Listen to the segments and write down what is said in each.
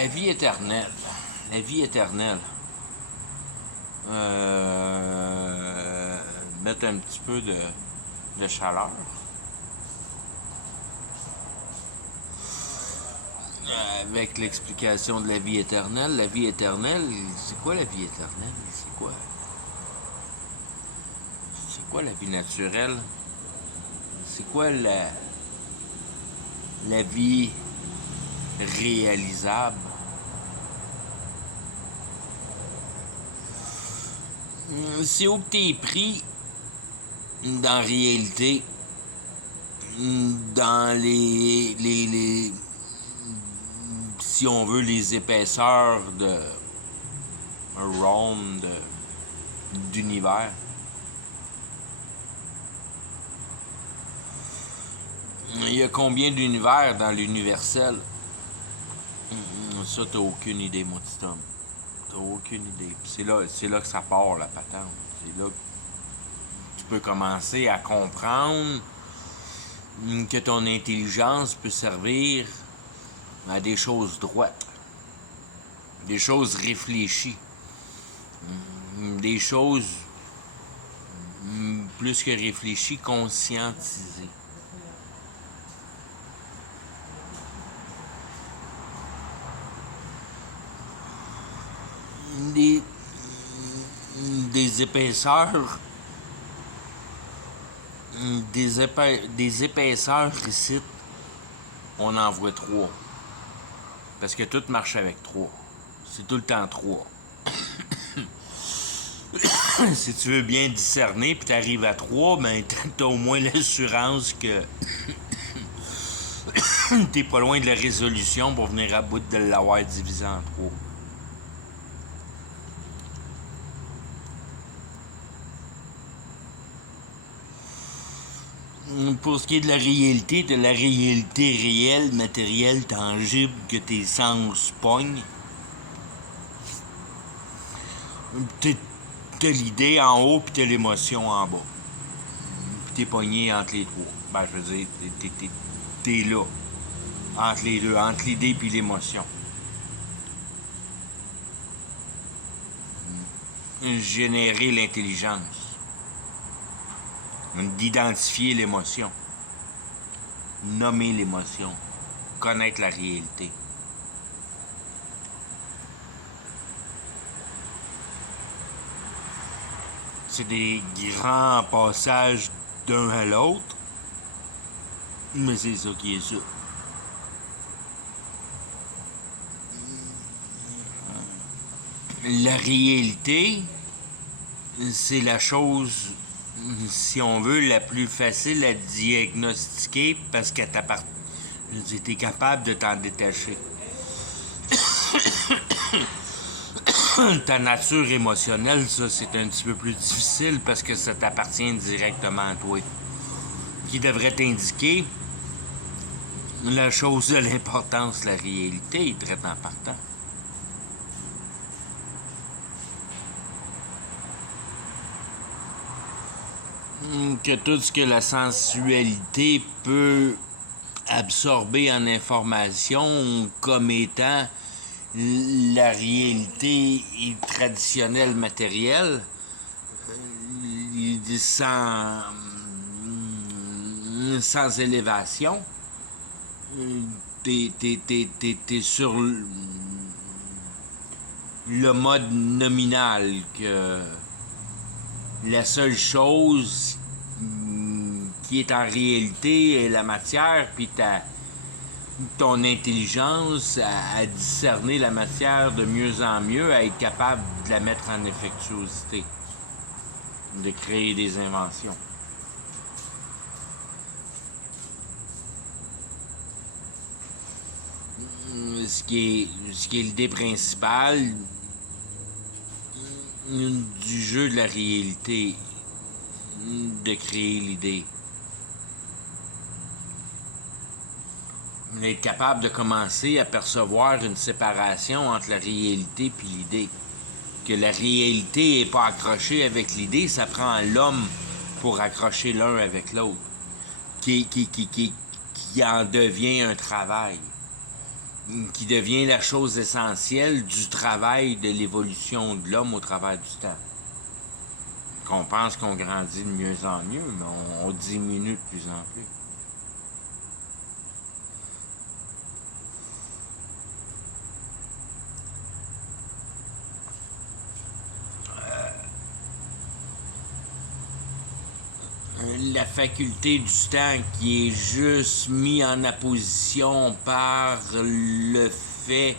La vie éternelle. La vie éternelle. Mettre un petit peu de chaleur. Avec l'explication de la vie éternelle. La vie éternelle, c'est quoi la vie éternelle? C'est quoi? C'est quoi la vie naturelle? C'est quoi la vie réalisable? C'est où que t'es pris dans la réalité, dans les si on veut, les épaisseurs de un round d'univers. Il y a combien d'univers dans l'universel? Ça, t'as aucune idée, mon petit homme. T'as aucune idée. C'est là que ça part, la patente. C'est là que tu peux commencer à comprendre que ton intelligence peut servir à des choses droites, des choses réfléchies, des choses plus que réfléchies, conscientisées. Des épaisseurs, des épaisseurs ici, on en voit 3. Parce que tout marche avec 3. C'est tout le temps 3. Si tu veux bien discerner puis t'arrives à 3, ben t'as au moins l'assurance que t'es pas loin de la résolution pour venir à bout de l'avoir divisé en 3. Pour ce qui est de la réalité réelle, matérielle, tangible, que tes sens pognent. T'as l'idée en haut, puis t'as l'émotion en bas. Puis t'es pogné entre les 3. Ben, je veux dire, t'es là. Entre les deux, entre l'idée puis l'émotion. Générer l'intelligence. D'identifier l'émotion. Nommer l'émotion. Connaître la réalité. C'est des grands passages d'un à l'autre, mais c'est ça qui est ça. La réalité, c'est la chose, si on veut, la plus facile à diagnostiquer parce que t'es capable de t'en détacher. Ta nature émotionnelle, ça, c'est un petit peu plus difficile parce que ça t'appartient directement à toi. Qui devrait t'indiquer la chose de l'importance, la réalité, très en partant. Que tout ce que la sensualité peut absorber en information comme étant la réalité traditionnelle matérielle, sans élévation, t'es sur le mode nominal, que la seule chose qui est en réalité est la matière, puis ton intelligence à discerner la matière de mieux en mieux, à être capable de la mettre en effectuosité, de créer des inventions. Ce qui est l'idée principale du jeu de la réalité, de créer l'idée. Être capable de commencer à percevoir une séparation entre la réalité et l'idée. Que la réalité n'est pas accrochée avec l'idée, ça prend l'homme pour accrocher l'un avec l'autre. Qui en devient un travail. qui devient la chose essentielle du travail de l'évolution de l'homme au travers du temps. Qu'on pense qu'on grandit de mieux en mieux, mais on diminue de plus en plus. La faculté du temps qui est juste mise en opposition par le fait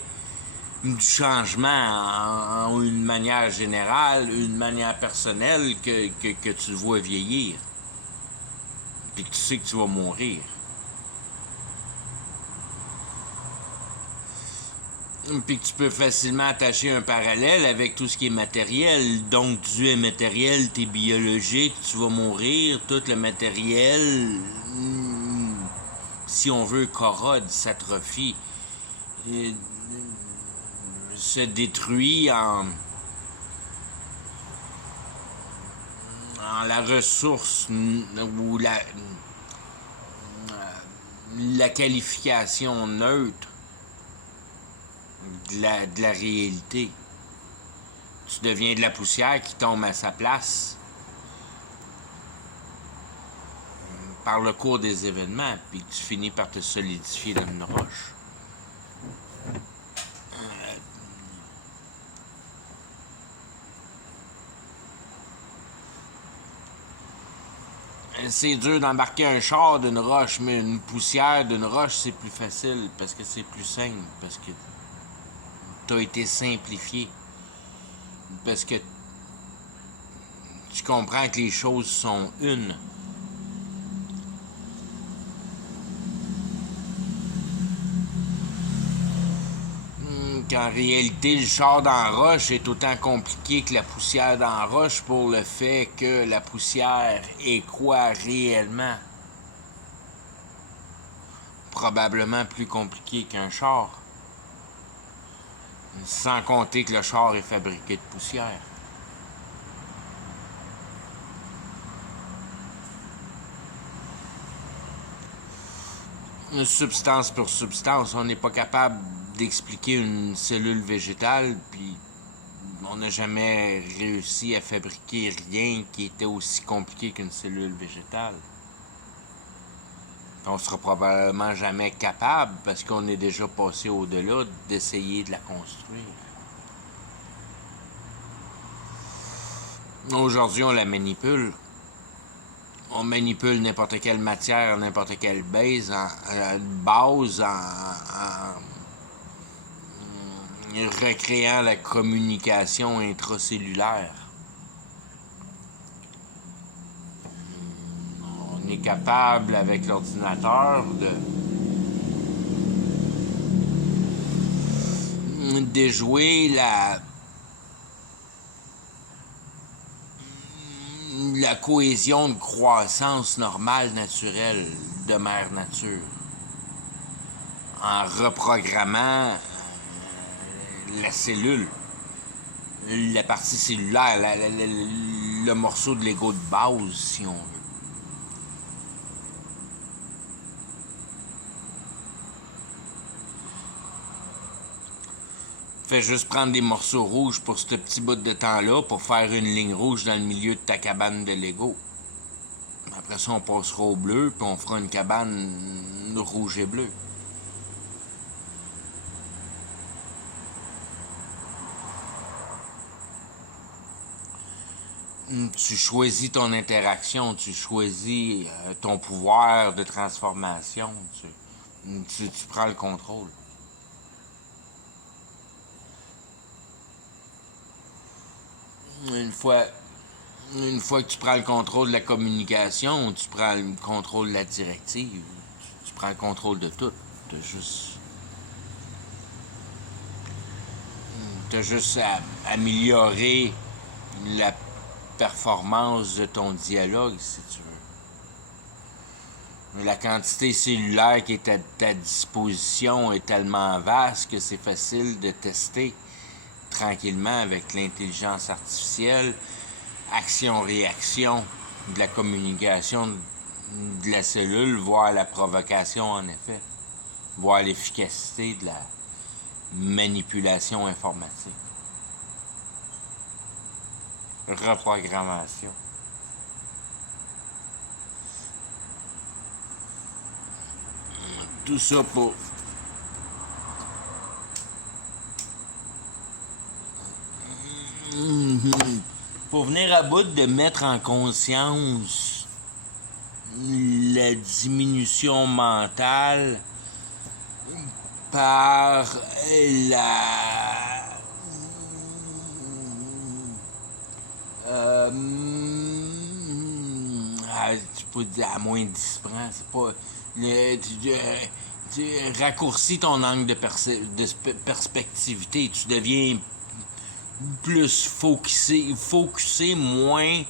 du changement en une manière générale, une manière personnelle que tu vois vieillir. Puis que tu sais que tu vas mourir. Puis que tu peux facilement attacher un parallèle avec tout ce qui est matériel. Donc, tu es matériel, tu es biologique, tu vas mourir. Tout le matériel, si on veut, corrode, s'atrophie, se détruit en la ressource ou la qualification neutre de la réalité. Tu deviens de la poussière qui tombe à sa place par le cours des événements, puis tu finis par te solidifier dans une roche. C'est dur d'embarquer un char d'une roche, mais une poussière d'une roche, c'est plus facile parce que c'est plus simple, parce que t'as été simplifié, parce que tu comprends que les choses sont une. Qu'en réalité, le char dans la roche est autant compliqué que la poussière dans la roche pour le fait que la poussière est quoi réellement? Probablement plus compliqué qu'un char. Sans compter que le char est fabriqué de poussière. Substance pour substance, on n'est pas capable d'expliquer une cellule végétale, puis on n'a jamais réussi à fabriquer rien qui était aussi compliqué qu'une cellule végétale. On sera probablement jamais capable parce qu'on est déjà passé au-delà d'essayer de la construire. Aujourd'hui, on la manipule. On manipule n'importe quelle matière, n'importe quelle base, en recréant la communication intracellulaire. On est capable, avec l'ordinateur, de déjouer la cohésion de croissance normale, naturelle de Mère Nature. En reprogrammant la cellule, la partie cellulaire, le morceau de Lego de base, si on veut. Fais juste prendre des morceaux rouges pour ce petit bout de temps-là pour faire une ligne rouge dans le milieu de ta cabane de Lego. Après ça, on passera au bleu, puis on fera une cabane rouge et bleu. Tu choisis ton interaction, tu choisis ton pouvoir de transformation, tu prends le contrôle. Une fois que tu prends le contrôle de la communication, tu prends le contrôle de la directive, tu prends le contrôle de tout. T'as juste à améliorer la performance de ton dialogue, si tu veux. La quantité cellulaire qui est à ta disposition est tellement vaste que c'est facile de tester tranquillement avec l'intelligence artificielle, action-réaction de la communication de la cellule, voir la provocation en effet, voir l'efficacité de la manipulation informatique. Reprogrammation. Tout ça pour venir à bout de mettre en conscience la diminution mentale par la tu peux dire à moins de 10 ans, c'est pas tu raccourcis ton angle de perspectivité, tu deviens plus focusé, moins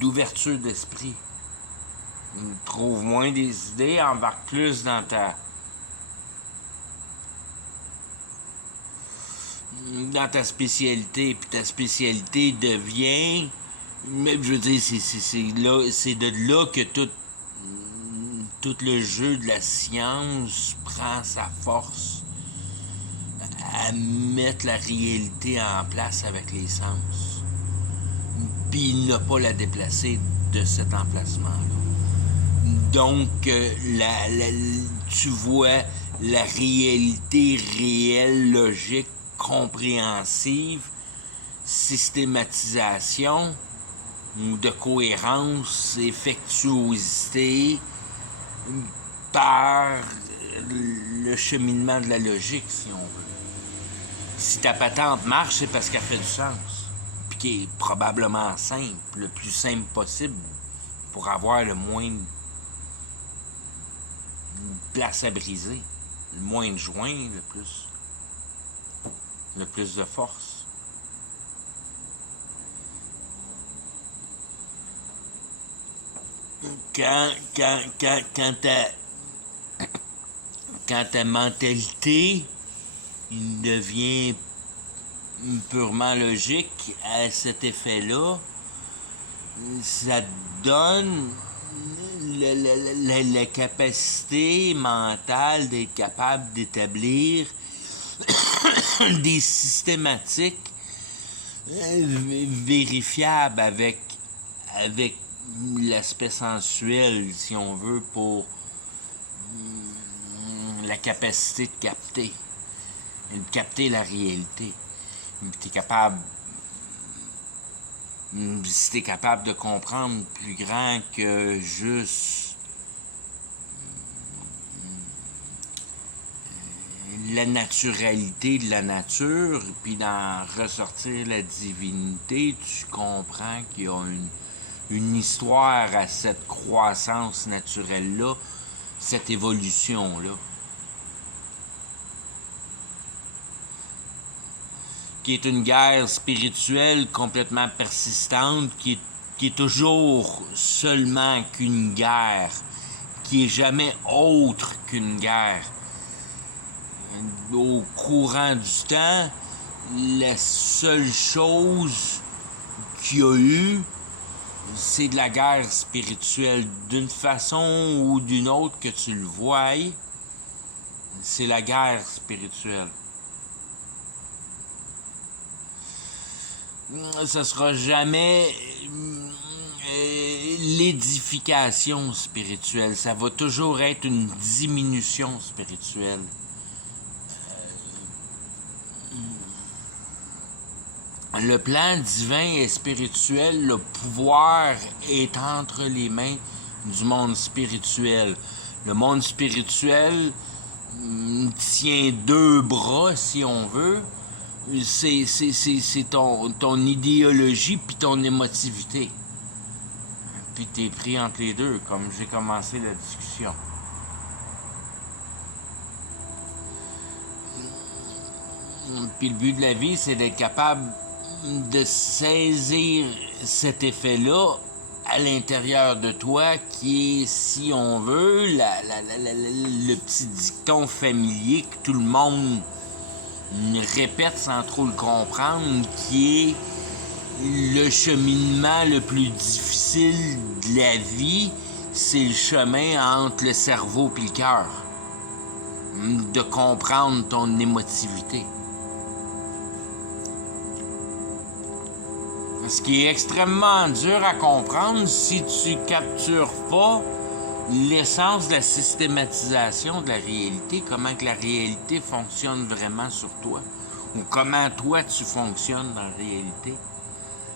d'ouverture d'esprit. Trouve moins des idées, embarque plus dans ta spécialité, puis ta spécialité devient, mais je veux dire, c'est de là que tout le jeu de la science prend sa force à mettre la réalité en place avec les sens, puis ne pas la déplacer de cet emplacement-là. Donc, tu vois la réalité réelle, logique, compréhensive, systématisation de cohérence, effectuosité par le cheminement de la logique, si on veut. Si ta patente marche, c'est parce qu'elle fait du sens, puis qu'elle est probablement simple, le plus simple possible, pour avoir le moins de place à briser, le moins de joints, le plus de force. Quand ta mentalité devient purement logique à cet effet-là, ça donne la capacité mentale d'être capable d'établir des systématiques vérifiables avec l'aspect sensuel, si on veut, pour la capacité de capter la réalité. Si t'es capable de comprendre plus grand que juste la naturalité de la nature, puis d'en ressortir la divinité, tu comprends qu'il y a une histoire à cette croissance naturelle-là, cette évolution-là. Qui est une guerre spirituelle complètement persistante, qui est toujours seulement qu'une guerre, qui est jamais autre qu'une guerre. Au courant du temps, la seule chose qu'il y a eu, c'est de la guerre spirituelle. D'une façon ou d'une autre que tu le voies, c'est la guerre spirituelle. Ça sera jamais l'édification spirituelle. Ça va toujours être une diminution spirituelle. Le plan divin et spirituel, le pouvoir est entre les mains du monde spirituel. Le monde spirituel tient deux bras, si on veut. C'est ton idéologie puis ton émotivité. Puis t'es pris entre les deux, comme j'ai commencé la discussion. Puis le but de la vie, c'est d'être capable de saisir cet effet-là à l'intérieur de toi, qui est, si on veut, le petit dicton familier que tout le monde répète sans trop le comprendre, qui est le cheminement le plus difficile de la vie, c'est le chemin entre le cerveau et le cœur. de comprendre ton émotivité. Ce qui est extrêmement dur à comprendre si tu captures pas l'essence de la systématisation de la réalité, comment que la réalité fonctionne vraiment sur toi, ou comment toi tu fonctionnes dans la réalité.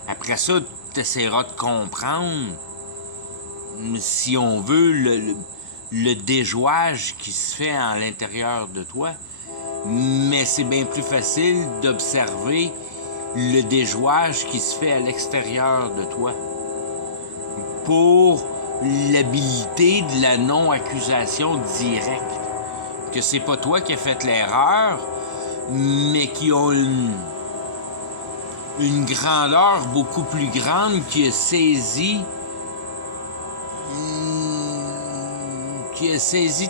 Après ça, tu essaieras de comprendre, si on veut, le déjouage qui se fait à l'intérieur de toi, mais c'est bien plus facile d'observer le déjouage qui se fait à l'extérieur de toi pour l'habilité de la non-accusation directe. Que c'est pas toi qui as fait l'erreur, mais qui a une grandeur beaucoup plus grande qui a saisi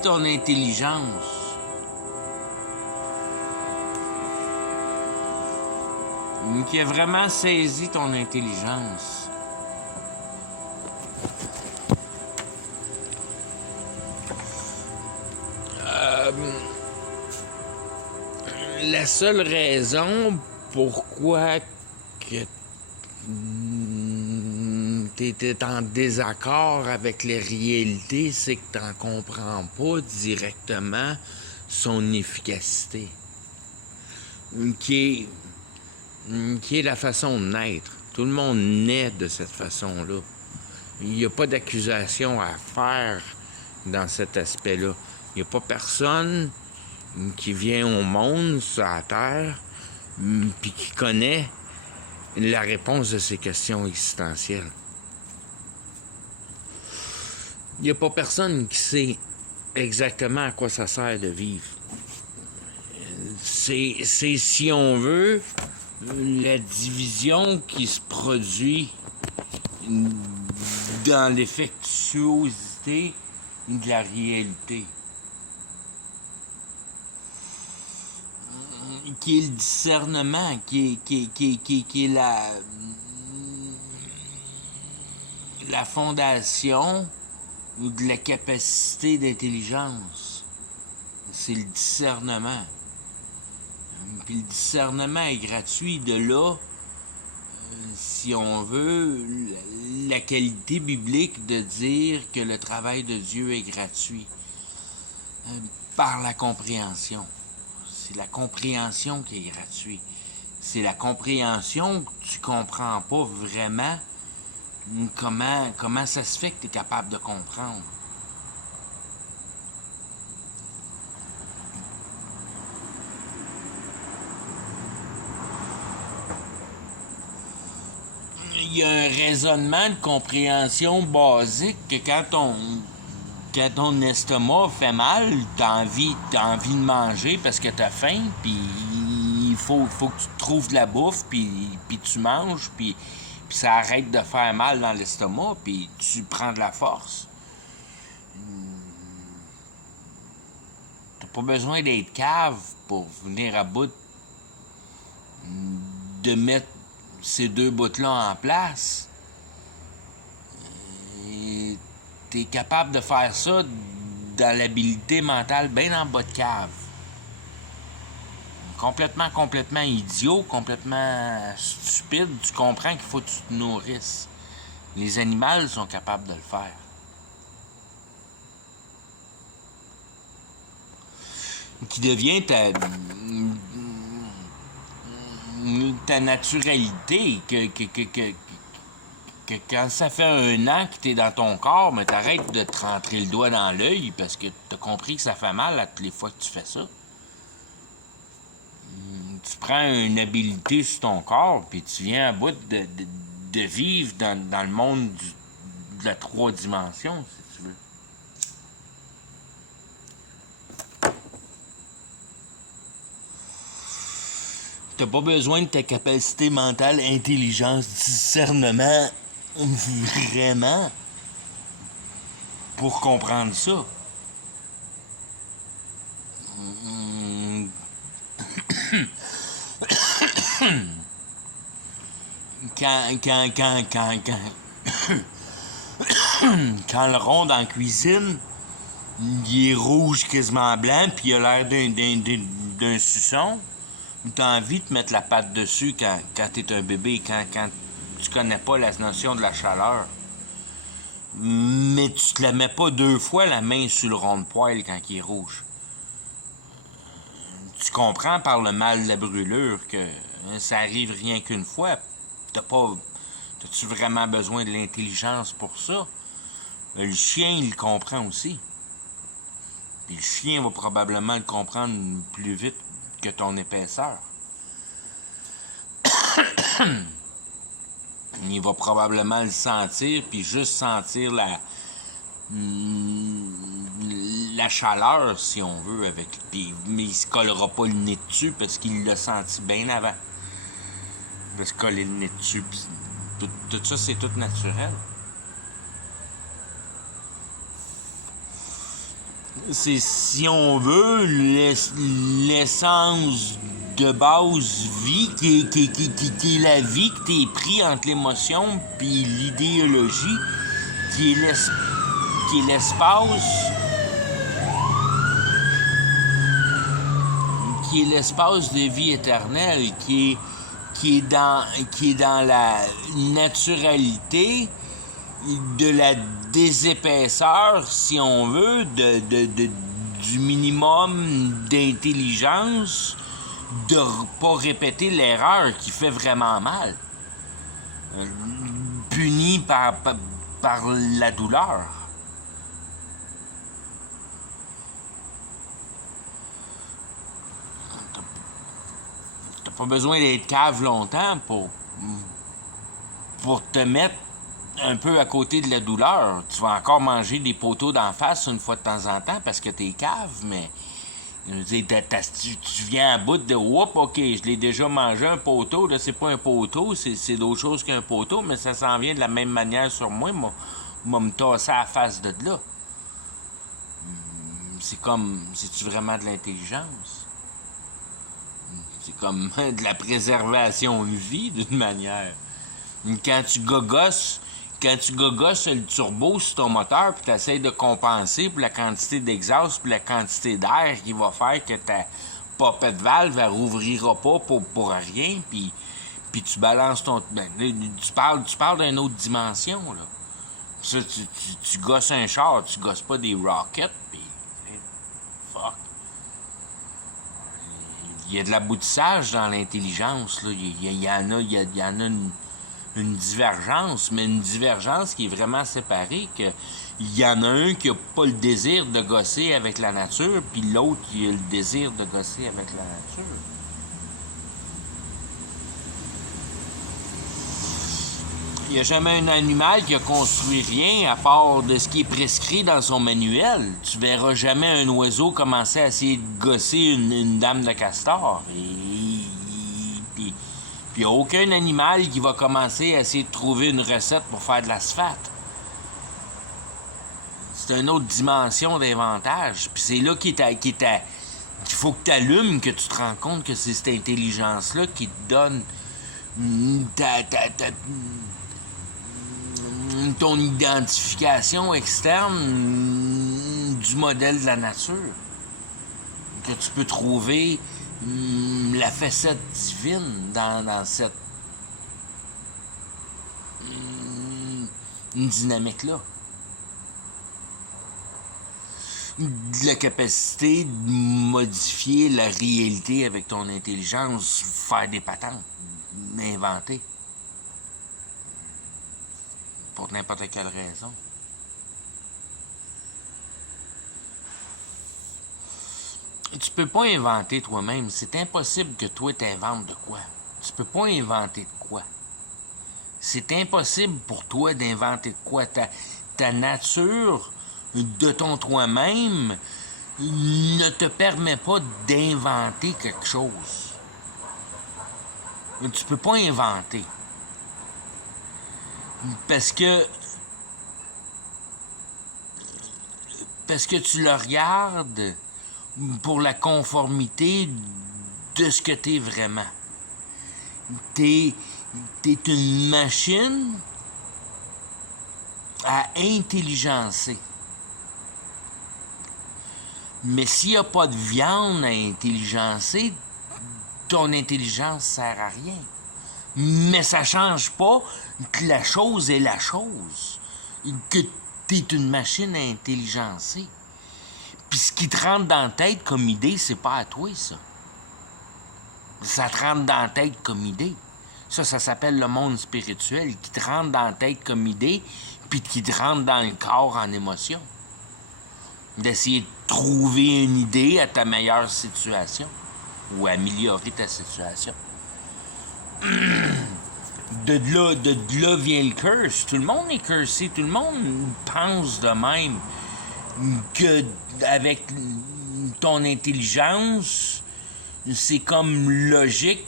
ton intelligence. Qui a vraiment saisi ton intelligence. La seule raison pourquoi que t'es en désaccord avec les réalités, c'est que t'en comprends pas directement son efficacité. Qui est la façon de naître. Tout le monde naît de cette façon-là. Il n'y a pas d'accusation à faire dans cet aspect-là. Il n'y a pas personne qui vient au monde, sur la Terre, puis qui connaît la réponse de ces questions existentielles. Il n'y a pas personne qui sait exactement à quoi ça sert de vivre. C'est si on veut, la division qui se produit dans l'effectuosité de la réalité, qui est le discernement, qui est la fondation de la capacité d'intelligence. C'est le discernement. Puis le discernement est gratuit. De là, si on veut, la qualité biblique de dire que le travail de Dieu est gratuit par la compréhension. C'est la compréhension qui est gratuite. C'est la compréhension que tu comprends pas vraiment comment ça se fait que tu es capable de comprendre. Il y a un raisonnement de compréhension basique que quand ton estomac fait mal, t'as envie de manger parce que t'as faim, puis il faut que tu trouves de la bouffe, puis tu manges, puis ça arrête de faire mal dans l'estomac, puis tu prends de la force. T'as pas besoin d'être cave pour venir à bout de mettre ces deux bouts-là en place. Et t'es capable de faire ça dans l'habilité mentale bien en bas de cave. Complètement idiot, complètement stupide. Tu comprends qu'il faut que tu te nourrisses. Les animaux sont capables de le faire. Qui devient ta naturalité, que quand ça fait 1 an que t'es dans ton corps, mais t'arrêtes de te rentrer le doigt dans l'œil parce que t'as compris que ça fait mal à toutes les fois que tu fais ça. Tu prends une habilité sur ton corps, puis tu viens à bout de vivre dans le monde de la 3 dimensions, si tu veux. T'as pas besoin de ta capacité mentale, intelligence, discernement, vraiment, pour comprendre ça. Quand le rond dans la cuisine il est rouge quasiment blanc, puis il a l'air d'un suçon. T'as envie de mettre la patte dessus quand t'es un bébé, quand tu connais pas la notion de la chaleur. Mais tu te la mets pas 2 fois la main sur le rond de poil quand il est rouge. Tu comprends par le mal de la brûlure que ça arrive rien qu'une fois. T'as-tu vraiment besoin de l'intelligence pour ça? Le chien, il le comprend aussi. Puis le chien va probablement le comprendre plus vite que ton épaisseur. Il va probablement le sentir, puis juste sentir la chaleur, si on veut, mais il se collera pas le nez dessus parce qu'il l'a senti bien avant. Il va se coller le nez dessus, puis tout ça, c'est tout naturel. C'est, si on veut, l'essence de base vie, qui est la vie que t'es pris entre l'émotion puis l'idéologie, qui est l'espace de vie éternelle, qui est dans la naturalité de la désépaisseur, si on veut, du minimum d'intelligence, de pas répéter l'erreur qui fait vraiment mal, puni par la douleur. T'as pas besoin d'être cave longtemps pour te mettre un peu à côté de la douleur. Tu vas encore manger des poteaux d'en face une fois de temps en temps parce que t'es cave, mais tu viens à bout de whoop, ok, je l'ai déjà mangé un poteau, là c'est pas un poteau, c'est d'autre chose qu'un poteau, mais ça s'en vient de la même manière sur moi, m'a me tasser à la face de là. C'est-tu vraiment de l'intelligence? C'est comme de la préservation de vie, d'une manière. Quand tu gogosses le turbo sur ton moteur, puis tu essaies de compenser pour la quantité d'exhaust, puis la quantité d'air qui va faire que ta popette valve, elle rouvrira pas pour rien, puis tu balances ton... tu parles d'une autre dimension, là. Ça, tu gosses un char, tu gosses pas des rockets, puis... fuck. Il y a de l'aboutissage dans l'intelligence, là. Il y en a une divergence, mais une divergence qui est vraiment séparée, que il y en a un qui n'a pas le désir de gosser avec la nature, puis l'autre qui a le désir de gosser avec la nature. Il n'y a jamais un animal qui a construit rien à part de ce qui est prescrit dans son manuel. Tu verras jamais un oiseau commencer à essayer de gosser une dame de castor. Puis il n'y a aucun animal qui va commencer à essayer de trouver une recette pour faire de l'asphalte. C'est une autre dimension d'avantage. Puis c'est là qu'il faut que tu allumes, que tu te rends compte que c'est cette intelligence-là qui te donne ton identification externe du modèle de la nature. Que tu peux trouver la facette divine dans cette dynamique-là. La capacité de modifier la réalité avec ton intelligence, faire des patentes, inventer. Pour n'importe quelle raison. Tu peux pas inventer toi-même. C'est impossible que toi t'inventes de quoi. Tu peux pas inventer de quoi. C'est impossible pour toi d'inventer de quoi. Ta nature de ton toi-même ne te permet pas d'inventer quelque chose. Tu peux pas inventer. Parce que tu le regardes pour la conformité de ce que t'es vraiment. T'es une machine à intelligencer. Mais s'il n'y a pas de viande à intelligencer, ton intelligence sert à rien. Mais ça change pas que la chose est la chose. Que t'es une machine à intelligencer. Puis ce qui te rentre dans la tête comme idée, c'est pas à toi, ça. Ça te rentre dans la tête comme idée. Ça s'appelle le monde spirituel, qui te rentre dans la tête comme idée, puis qui te rentre dans le corps en émotion. D'essayer de trouver une idée à ta meilleure situation, ou améliorer ta situation. De là vient le curse. Tout le monde est cursé. Tout le monde pense de même. Que avec ton intelligence, c'est comme logique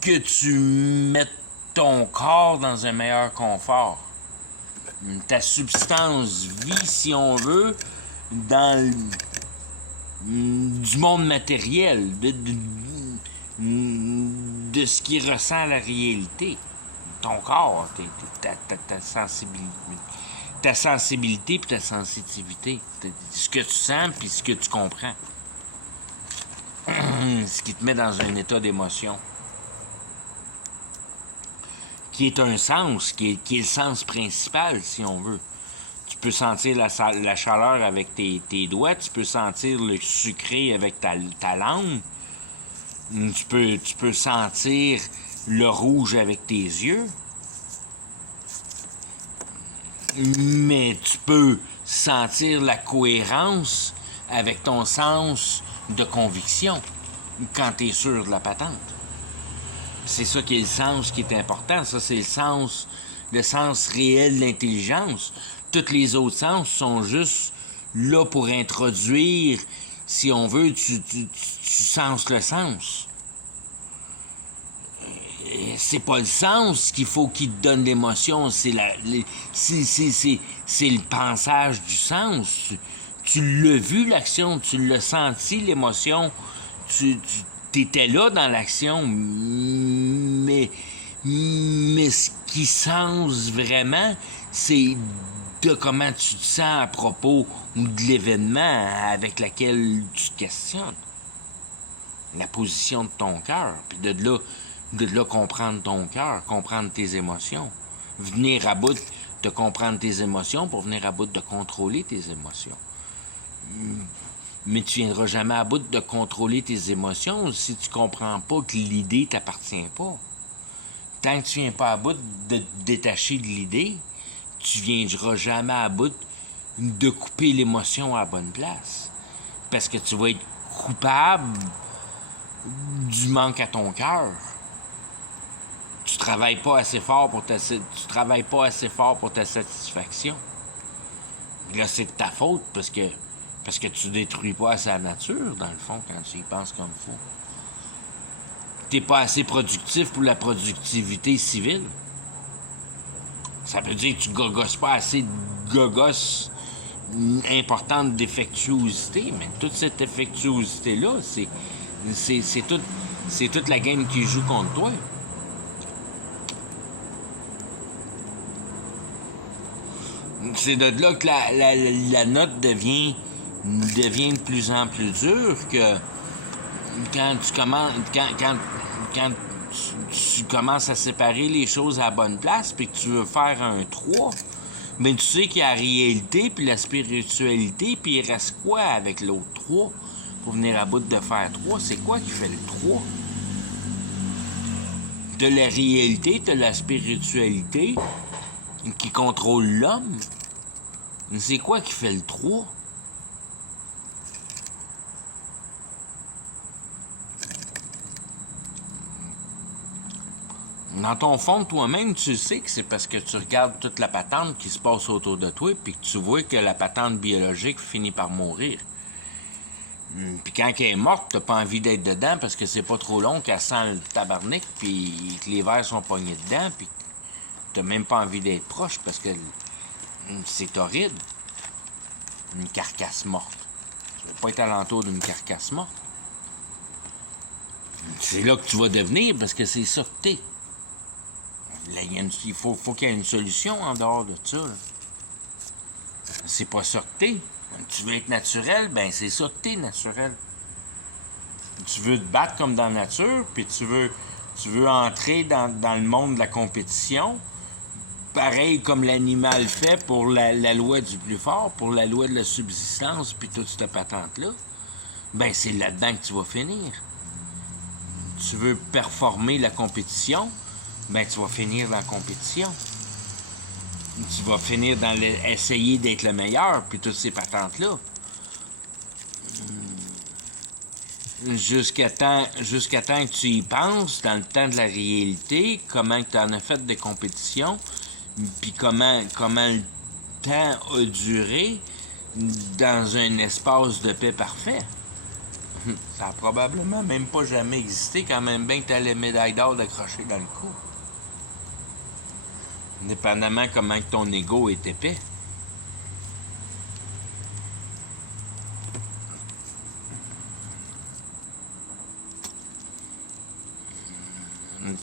que tu mettes ton corps dans un meilleur confort. Ta substance vit, si on veut, dans du monde matériel, de ce qui ressent la réalité. Ton corps, ta sensibilité puis ta sensitivité. Ce que tu sens puis ce que tu comprends. Ce qui te met dans un état d'émotion. Qui est un sens, qui est le sens principal, si on veut. Tu peux sentir la chaleur avec tes doigts, tu peux sentir le sucré avec ta langue, tu peux sentir le rouge avec tes yeux, mais tu peux sentir la cohérence avec ton sens de conviction quand tu es sûr de la patente. C'est ça qui est le sens qui est important. Ça, c'est le sens réel de l'intelligence. Tous les autres sens sont juste là pour introduire, si on veut, tu senses le sens. C'est pas le sens qu'il faut qu'il te donne l'émotion, c'est le pensage du sens. Tu l'as vu, l'action, tu l'as senti, l'émotion, tu t'étais là dans l'action, mais ce qui sens vraiment, c'est de comment tu te sens à propos de l'événement avec lequel tu te questionnes. La position de ton cœur, puis de là comprendre ton cœur, comprendre tes émotions. Venir à bout de comprendre tes émotions pour venir à bout de contrôler tes émotions. Mais tu viendras jamais à bout de contrôler tes émotions si tu comprends pas que l'idée t'appartient pas. Tant que tu viens pas à bout de te détacher de l'idée, tu viendras jamais à bout de couper l'émotion à la bonne place. Parce que tu vas être coupable du manque à ton cœur. Tu travailles pas assez fort pour ta satisfaction. Là, c'est de ta faute parce que tu détruis pas assez la nature, dans le fond, quand tu y penses comme il faut. T'es pas assez productif pour la productivité civile. Ça veut dire que tu gogosses pas assez de gogosses importante d'effectuosité, mais toute cette effectuosité-là, c'est toute la game qui joue contre toi. C'est de là que la note devient de plus en plus dure, que quand tu commences à séparer les choses à la bonne place puis que tu veux faire un 3, mais tu sais qu'il y a la réalité puis la spiritualité, puis il reste quoi avec l'autre 3 pour venir à bout de faire 3? C'est quoi qui fait le 3? De la réalité, de la spiritualité qui contrôle l'homme. C'est quoi qui fait le 3? Dans ton fond de toi-même, tu sais que c'est parce que tu regardes toute la patente qui se passe autour de toi puis que tu vois que la patente biologique finit par mourir. Puis quand elle est morte, t'as pas envie d'être dedans parce que c'est pas trop long qu'elle sent le tabarnak puis que les vers sont pognés dedans puis t'as même pas envie d'être proche parce que c'est horrible. Une carcasse morte. Tu veux pas être alentour d'une carcasse morte. C'est là que tu vas devenir parce que c'est ça que t'es. Là, il faut qu'il y ait une solution en dehors de ça. Là. C'est pas ça que t'es. Tu veux être naturel, ben c'est ça que t'es naturel. Tu veux te battre comme dans la nature, puis tu veux entrer dans le monde de la compétition, pareil comme l'animal fait pour la loi du plus fort, pour la loi de la subsistance, puis toute cette patente-là. Ben c'est là-dedans que tu vas finir. Tu veux performer la compétition, ben tu vas finir dans la compétition. Tu vas finir dans essayer d'être le meilleur, puis toutes ces patentes-là. Jusqu'à temps que tu y penses, dans le temps de la réalité, comment tu en as fait de compétition, puis comment le temps a duré dans un espace de paix parfait. Ça a probablement même pas jamais existé, quand même bien que tu as les médailles d'or d'accrocher dans le cou. Dépendamment comment que ton ego est épais.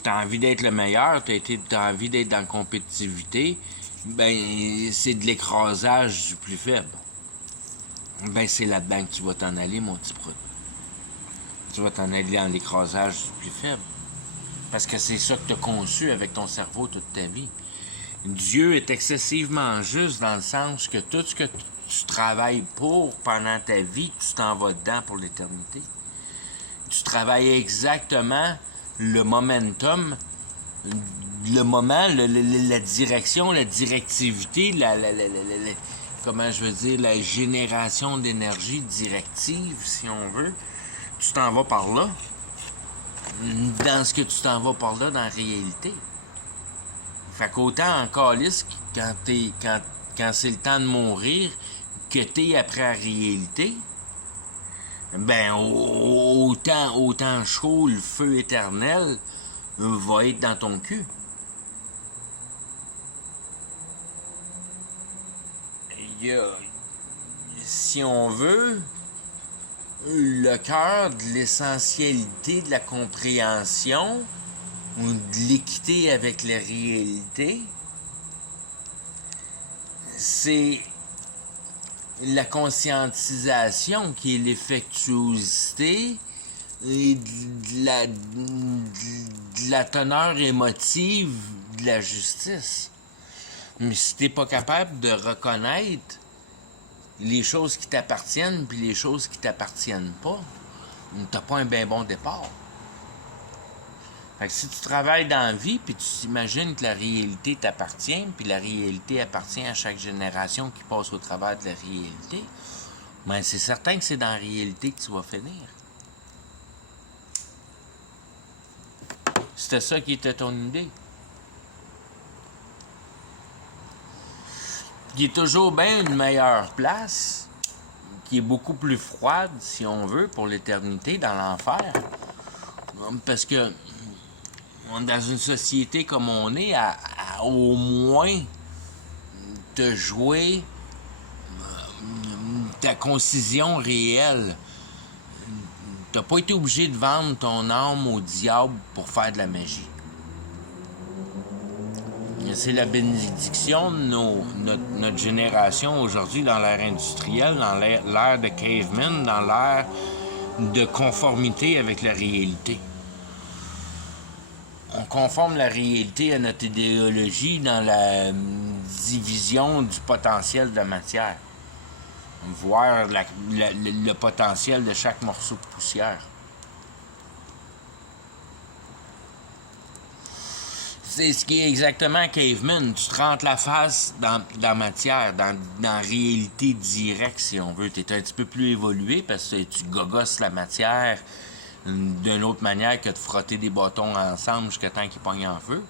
T'as envie d'être le meilleur, t'as envie d'être dans la compétitivité, ben c'est de l'écrasage du plus faible. Ben c'est là-dedans que tu vas t'en aller, mon petit prout. Tu vas t'en aller dans l'écrasage du plus faible. Parce que c'est ça que t'as conçu avec ton cerveau toute ta vie. Dieu est excessivement juste dans le sens que tout ce que tu travailles pour pendant ta vie, tu t'en vas dedans pour l'éternité. Tu travailles exactement le momentum, le moment, la direction, la directivité, comment je veux dire, la génération d'énergie directive, si on veut. Tu t'en vas par là. Dans ce que tu t'en vas par là, dans la réalité. Fait qu'autant en calice, quand c'est le temps de mourir, que t'es après la réalité, ben autant chaud le feu éternel va être dans ton cul. Il y a, si on veut, le cœur de l'essentialité de la compréhension ou de l'équité avec la réalité, c'est la conscientisation qui est l'effectuosité et de la teneur émotive de la justice. Mais si t'es pas capable de reconnaître les choses qui t'appartiennent puis les choses qui t'appartiennent pas, t'as pas un bien bon départ. Fait que si tu travailles dans la vie puis tu t'imagines que la réalité t'appartient puis la réalité appartient à chaque génération qui passe au travers de la réalité, ben c'est certain que c'est dans la réalité que tu vas finir. C'était ça qui était ton idée. Il est toujours bien une meilleure place, qui est beaucoup plus froide, si on veut, pour l'éternité, dans l'enfer. Parce que dans une société comme on est, à au moins te jouer ta concision réelle. T'as pas été obligé de vendre ton âme au diable pour faire de la magie. C'est la bénédiction de notre génération aujourd'hui dans l'ère industrielle, dans l'ère de caveman, dans l'ère de conformité avec la réalité. On conforme la réalité à notre idéologie dans la division du potentiel de la matière. Voir le potentiel de chaque morceau de poussière. C'est ce qui est exactement caveman. Tu te rentres la face dans la matière, dans la réalité directe, si on veut. Tu es un petit peu plus évolué parce que tu gogosses la matière d'une autre manière que de frotter des bâtons ensemble jusqu'à temps qu'ils pognent en feu.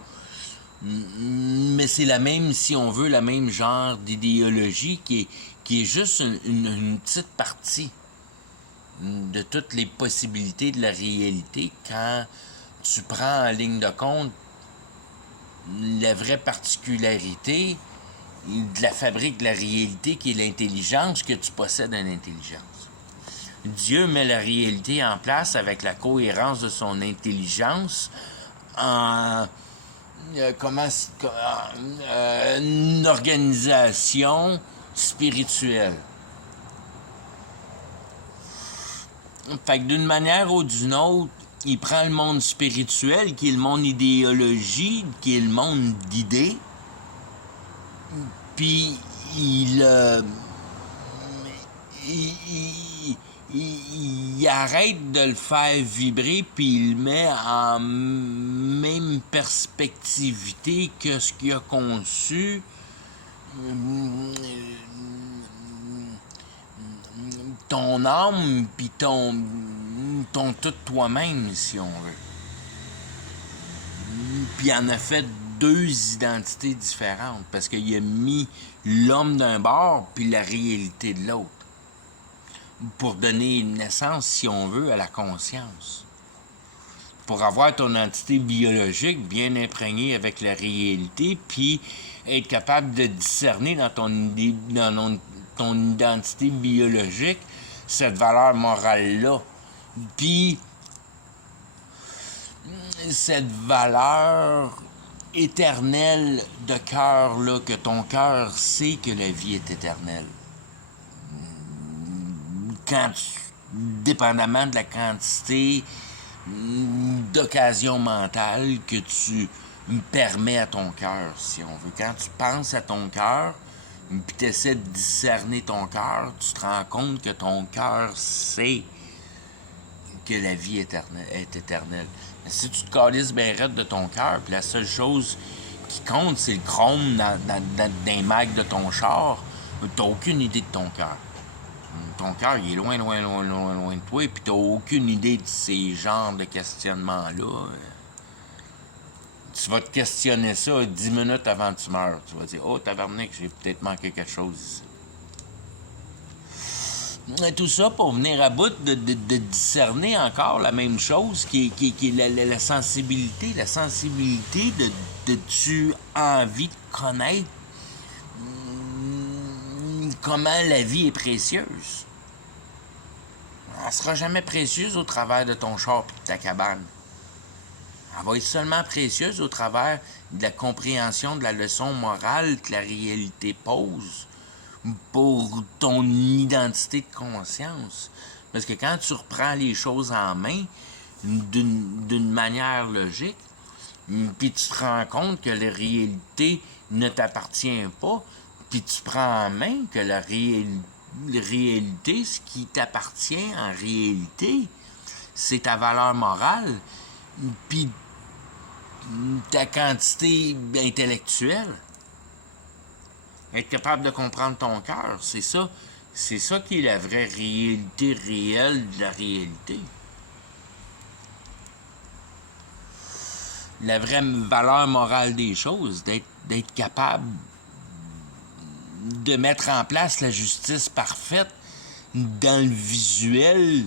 Mais c'est la même, si on veut, la même genre d'idéologie qui est juste une petite partie de toutes les possibilités de la réalité quand tu prends en ligne de compte la vraie particularité de la fabrique de la réalité qui est l'intelligence, que tu possèdes une intelligence. Dieu met la réalité en place avec la cohérence de son intelligence en une organisation spirituelle. Fait que d'une manière ou d'une autre, il prend le monde spirituel, qui est le monde idéologie, qui est le monde d'idées, puis il arrête de le faire vibrer, puis il le met en même perspectivité que ce qu'il a conçu. Ton âme, puis ton tout toi-même, si on veut. Puis il en a fait deux identités différentes, parce qu'il a mis l'homme d'un bord, puis la réalité de l'autre, pour donner naissance, si on veut, à la conscience. Pour avoir ton entité biologique bien imprégnée avec la réalité, puis être capable de discerner dans ton identité biologique cette valeur morale-là. Puis cette valeur éternelle de cœur-là, que ton cœur sait que la vie est éternelle. Dépendamment de la quantité d'occasion mentale que tu permets à ton cœur, si on veut. Quand tu penses à ton cœur, puis tu essaies de discerner ton cœur, tu te rends compte que ton cœur sait que la vie est éternelle. Mais si tu te calisses bien raide de ton cœur, puis la seule chose qui compte, c'est le chrome dans les mags de ton char, tu n'as aucune idée de ton cœur. Ton cœur, il est loin de toi, puis tu n'as aucune idée de ces genres de questionnements-là. Tu vas te questionner ça 10 minutes avant que tu meurs. Tu vas dire, oh, tabarnak, j'ai peut-être manqué quelque chose ici. Tout ça pour venir à bout de discerner encore la même chose qui est la sensibilité. La sensibilité de tu as envie de connaître comment la vie est précieuse. Elle sera jamais précieuse au travers de ton char et de ta cabane. Elle va être seulement précieuse au travers de la compréhension de la leçon morale que la réalité pose pour ton identité de conscience. Parce que quand tu reprends les choses en main d'une manière logique, puis tu te rends compte que la réalité ne t'appartient pas, puis tu prends en main que la réalité, ce qui t'appartient en réalité, c'est ta valeur morale, puis ta quantité intellectuelle. Être capable de comprendre ton cœur, c'est ça. C'est ça qui est la vraie réalité réelle de la réalité. La vraie valeur morale des choses, d'être capable de mettre en place la justice parfaite dans le visuel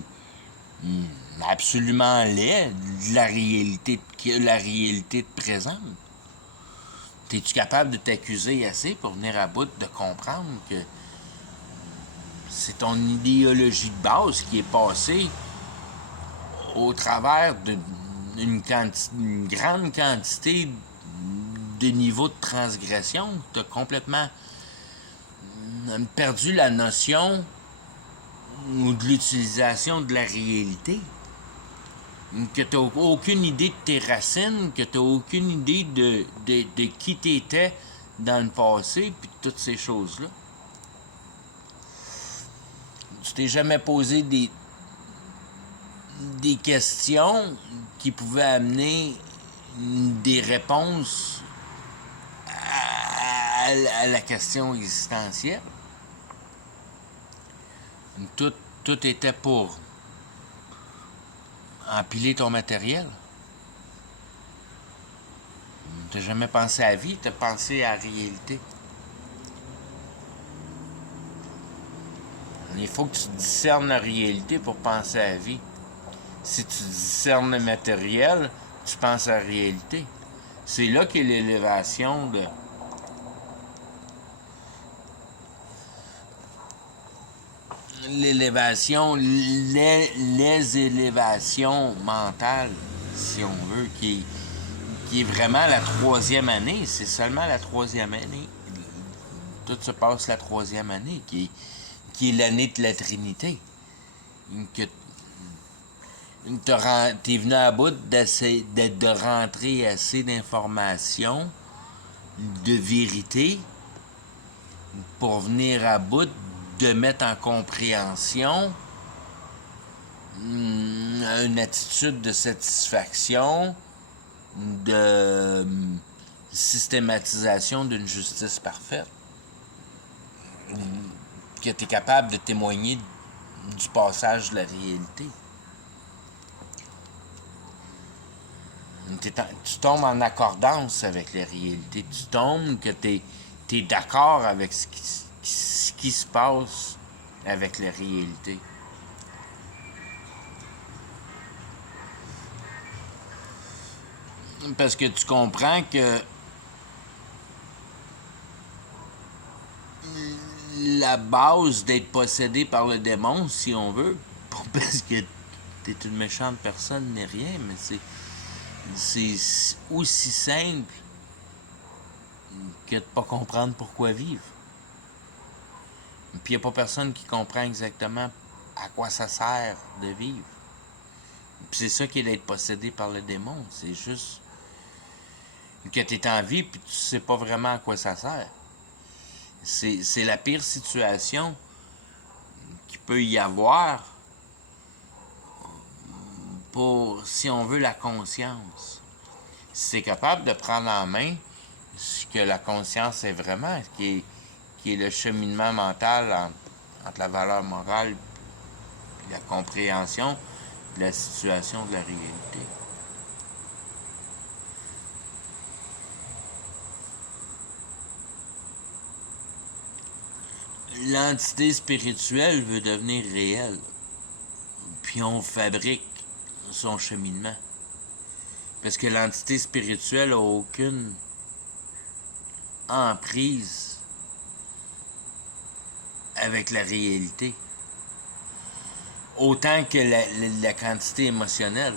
absolument laid de la réalité que la réalité te présente. Es-tu capable de t'accuser assez pour venir à bout de comprendre que c'est ton idéologie de base qui est passée au travers d'une grande quantité de niveaux de transgression? Tu as complètement perdu la notion ou de l'utilisation de la réalité. Que tu n'as aucune idée de tes racines, que tu n'as aucune idée de qui tu étais dans le passé, puis toutes ces choses-là. Tu t'es jamais posé des questions qui pouvaient amener des réponses à la question existentielle. Tout était pour empiler ton matériel. Tu n'as jamais pensé à la vie, tu as pensé à la réalité. Il faut que tu discernes la réalité pour penser à la vie. Si tu discernes le matériel, tu penses à la réalité. C'est là qu'est l'élévation de... L'élévation, les élévations mentales, si on veut, qui est vraiment la troisième année. C'est seulement la troisième année. Tout se passe la troisième année, qui est l'année de la Trinité. Que t'es venu à bout de rentrer assez d'informations, de vérité, pour venir à bout de mettre en compréhension une attitude de satisfaction, de systématisation d'une justice parfaite, que tu es capable de témoigner du passage de la réalité. Tu tombes en accordance avec la réalité. Tu tombes que tu es d'accord avec ce qui se passe avec la réalité. Parce que tu comprends que la base d'être possédé par le démon, si on veut, pas parce que t'es une méchante personne n'est rien, mais c'est aussi simple que de pas comprendre pourquoi vivre. Puis il n'y a pas personne qui comprend exactement à quoi ça sert de vivre. Puis c'est ça qui est d'être possédé par le démon. C'est juste que tu es en vie puis tu sais pas vraiment à quoi ça sert. C'est la pire situation qu'il peut y avoir pour, si on veut, la conscience. Si c'est capable de prendre en main ce que la conscience est vraiment, qui est le cheminement mental entre la valeur morale et la compréhension de la situation de la réalité. L'entité spirituelle veut devenir réelle, puis on fabrique son cheminement. Parce que l'entité spirituelle n'a aucune emprise avec la réalité. Autant que la quantité émotionnelle.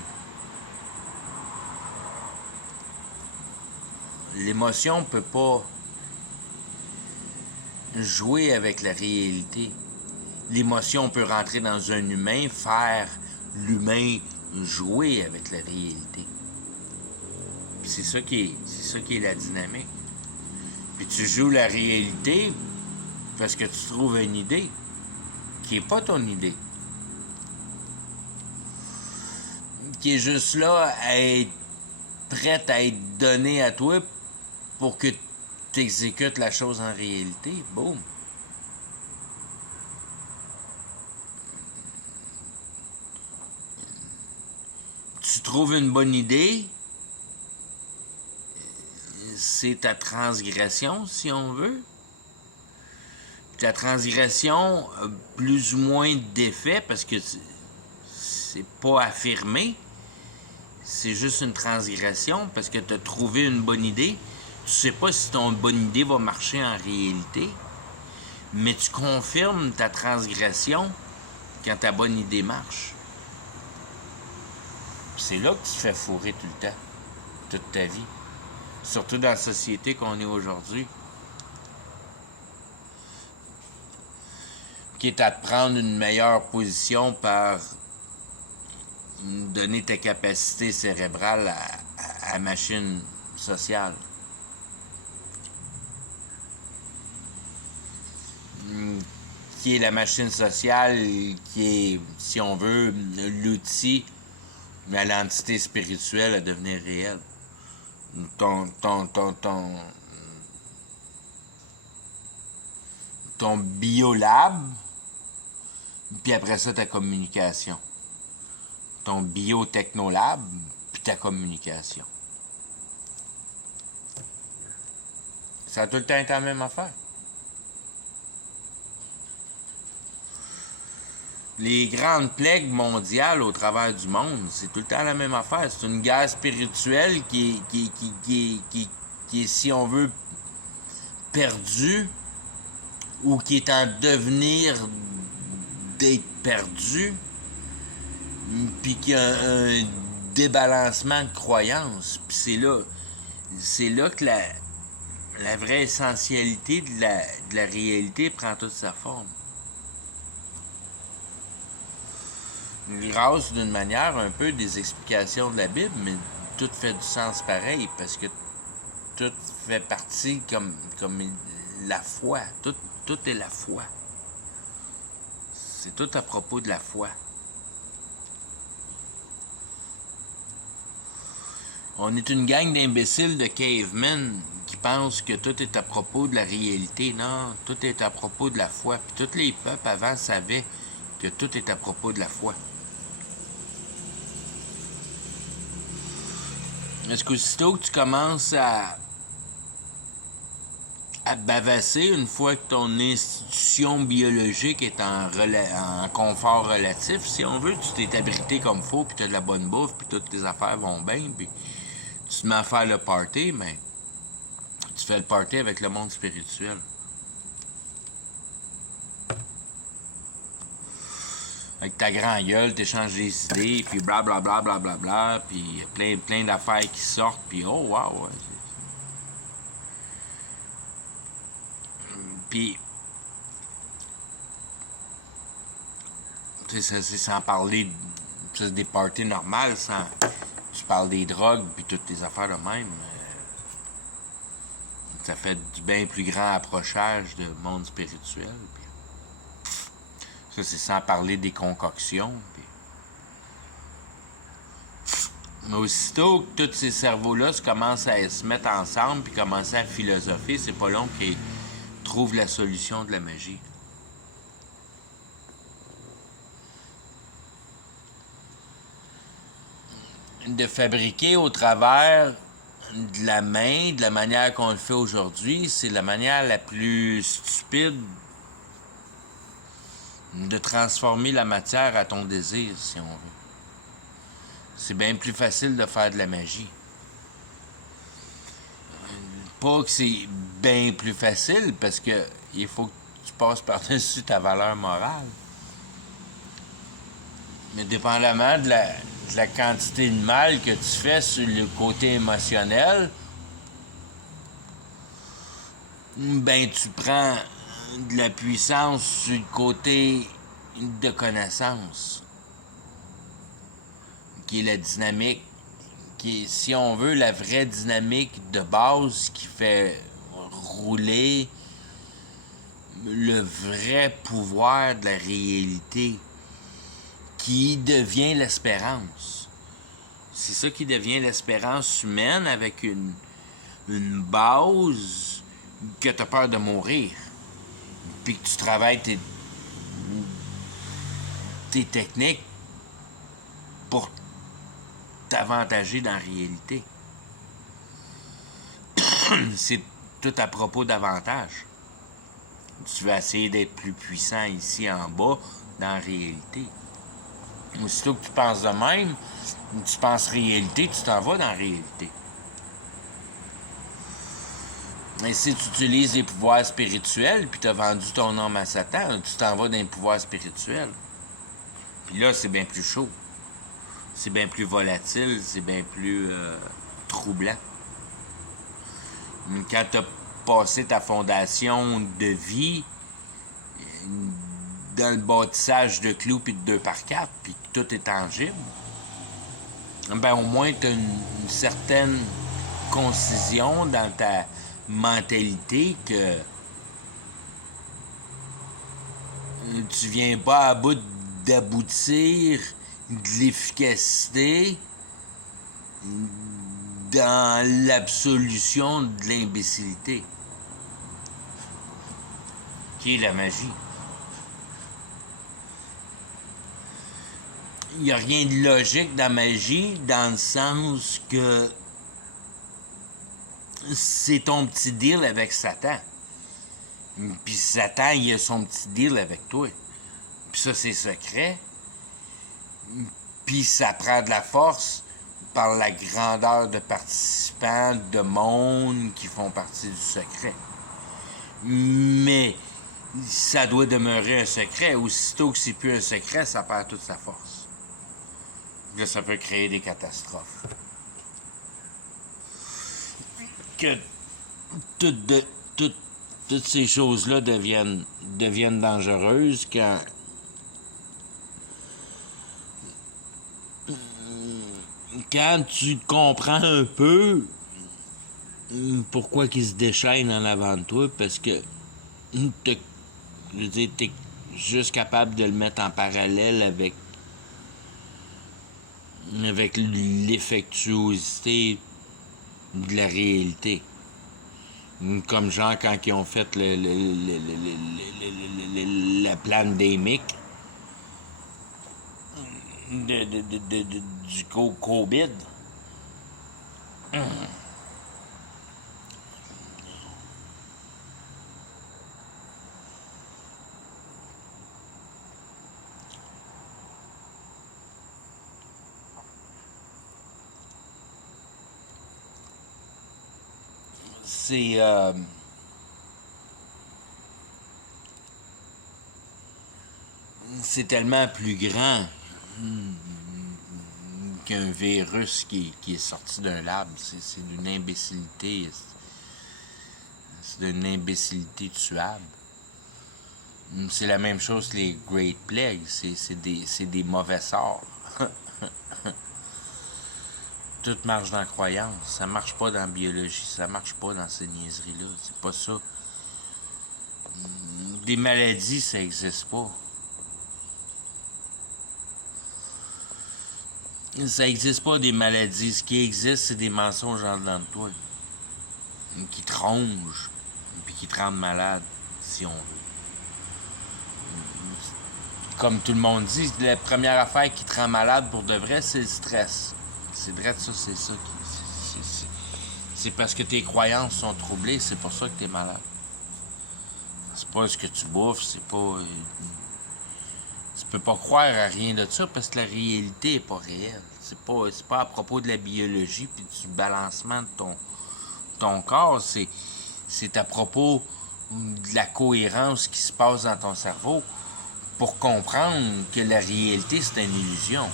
L'émotion ne peut pas jouer avec la réalité. L'émotion peut rentrer dans un humain, faire l'humain jouer avec la réalité. Puis c'est ça qui est la dynamique. Puis tu joues la réalité parce que tu trouves une idée qui n'est pas ton idée. Qui est juste là à être prête à être donnée à toi pour que tu exécutes la chose en réalité. Boum. Tu trouves une bonne idée, c'est ta transgression, si on veut. Ta transgression a plus ou moins d'effet parce que c'est pas affirmé. C'est juste une transgression parce que tu as trouvé une bonne idée. Tu sais pas si ton bonne idée va marcher en réalité, mais tu confirmes ta transgression quand ta bonne idée marche. Puis c'est là que tu te fais fourrer tout le temps, toute ta vie. Surtout dans la société qu'on est aujourd'hui. Qui est à te prendre une meilleure position par donner ta capacité cérébrale à machine sociale. Qui est la machine sociale, qui est, si on veut, l'outil à l'entité spirituelle à devenir réelle. Ton biolab, puis après ça, ta communication. Ton biotechnolab, puis ta communication. Ça a tout le temps été la même affaire. Les grandes plagues mondiales au travers du monde, c'est tout le temps la même affaire. C'est une guerre spirituelle qui est, si on veut, perdue ou qui est en devenir d'être perdue, puis qu'il y a un débalancement de croyances. Puis c'est là que la vraie essentialité de la réalité prend toute sa forme. grâce d'une manière un peu des explications de la Bible, mais tout fait du sens pareil, parce que tout fait partie comme la foi. Tout est la foi. C'est tout à propos de la foi. On est une gang d'imbéciles de cavemen qui pensent que tout est à propos de la réalité. Non, tout est à propos de la foi. Puis tous les peuples avant savaient que tout est à propos de la foi. Est-ce qu'aussitôt que tu commences à bavasser, une fois que ton institution biologique est en confort relatif, si on veut, tu t'es abrité comme faut, puis tu as de la bonne bouffe, puis toutes tes affaires vont bien, puis tu te mets à faire le party, mais tu fais le party avec le monde spirituel. Avec ta grande gueule, t'échanges des idées, puis blablabla, blablabla, puis plein d'affaires qui sortent, puis oh wow! Puis, c'est sans parler, c'est des parties normales, sans... Tu parles des drogues, puis toutes tes affaires de même. Ça fait du bien plus grand approchage de monde spirituel. Puis, ça, c'est sans parler des concoctions. Puis. Mais aussitôt que tous ces cerveaux-là commencent à se mettre ensemble puis commencer à philosopher, c'est pas long qu'ils trouvent la solution de la magie. De fabriquer au travers de la main, de la manière qu'on le fait aujourd'hui, c'est la manière la plus stupide de transformer la matière à ton désir, si on veut. C'est bien plus facile de faire de la magie. Pas que c'est bien plus facile, parce que il faut que tu passes par-dessus ta valeur morale. Mais dépendamment de la quantité de mal que tu fais sur le côté émotionnel, ben tu prends de la puissance sur le côté de connaissance, qui est la dynamique, qui est, si on veut, la vraie dynamique de base qui fait rouler le vrai pouvoir de la réalité, qui devient l'espérance. C'est ça qui devient l'espérance humaine, avec une base que tu as peur de mourir. Puis que tu travailles tes techniques pour t'avantager dans la réalité. C'est tout à propos d'avantage. Tu vas essayer d'être plus puissant ici en bas dans la réalité. Aussitôt que tu penses de même, tu penses réalité, tu t'en vas dans la réalité. Mais si tu utilises les pouvoirs spirituels, puis tu as vendu ton âme à Satan, tu t'en vas dans les pouvoirs spirituels. Puis là, c'est bien plus chaud. C'est bien plus volatile, c'est bien plus troublant. Quand tu as passé ta fondation de vie dans le bâtissage de clous puis de 2x4, puis que tout est tangible, ben au moins tu as une certaine concision dans ta mentalité que tu viens pas à bout d'aboutir de l'efficacité dans l'absolution de l'imbécilité, qui est la magie. Il n'y a rien de logique dans la magie, dans le sens que c'est ton petit deal avec Satan. Puis Satan, il a son petit deal avec toi. Puis ça, c'est secret. Puis ça prend de la force par la grandeur de participants, de monde qui font partie du secret. Mais ça doit demeurer un secret. Aussitôt que c'est plus un secret, ça perd toute sa force. Là, ça peut créer des catastrophes. Que toutes ces choses-là deviennent dangereuses quand quand tu comprends un peu pourquoi qu'il se déchaîne en avant de toi, parce que je veux dire, t'es juste capable de le mettre en parallèle avec l'effectuosité de la réalité. Comme genre quand ils ont fait la pandémique du COVID. C'est tellement plus grand qu'un virus qui est sorti d'un lab. C'est d'une imbécilité. C'est d'une imbécilité tuable. C'est la même chose que les Great Plagues. C'est des mauvais sorts. Tout marche dans la croyance. Ça marche pas dans la biologie. Ça marche pas dans ces niaiseries-là. C'est pas ça. Des maladies, ça existe pas. Ça existe pas des maladies. Ce qui existe, c'est des mensonges en dedans de toi. Qui te rongent. Puis qui te rendent malade, si on veut. Comme tout le monde dit, la première affaire qui te rend malade pour de vrai, c'est le stress. C'est vrai ça, c'est ça. C'est parce que tes croyances sont troublées, c'est pour ça que t'es malade. C'est pas ce que tu bouffes, c'est pas... Tu peux pas croire à rien de ça parce que la réalité est pas réelle. C'est pas à propos de la biologie puis du balancement de ton corps, c'est à propos de la cohérence qui se passe dans ton cerveau pour comprendre que la réalité, c'est une illusion.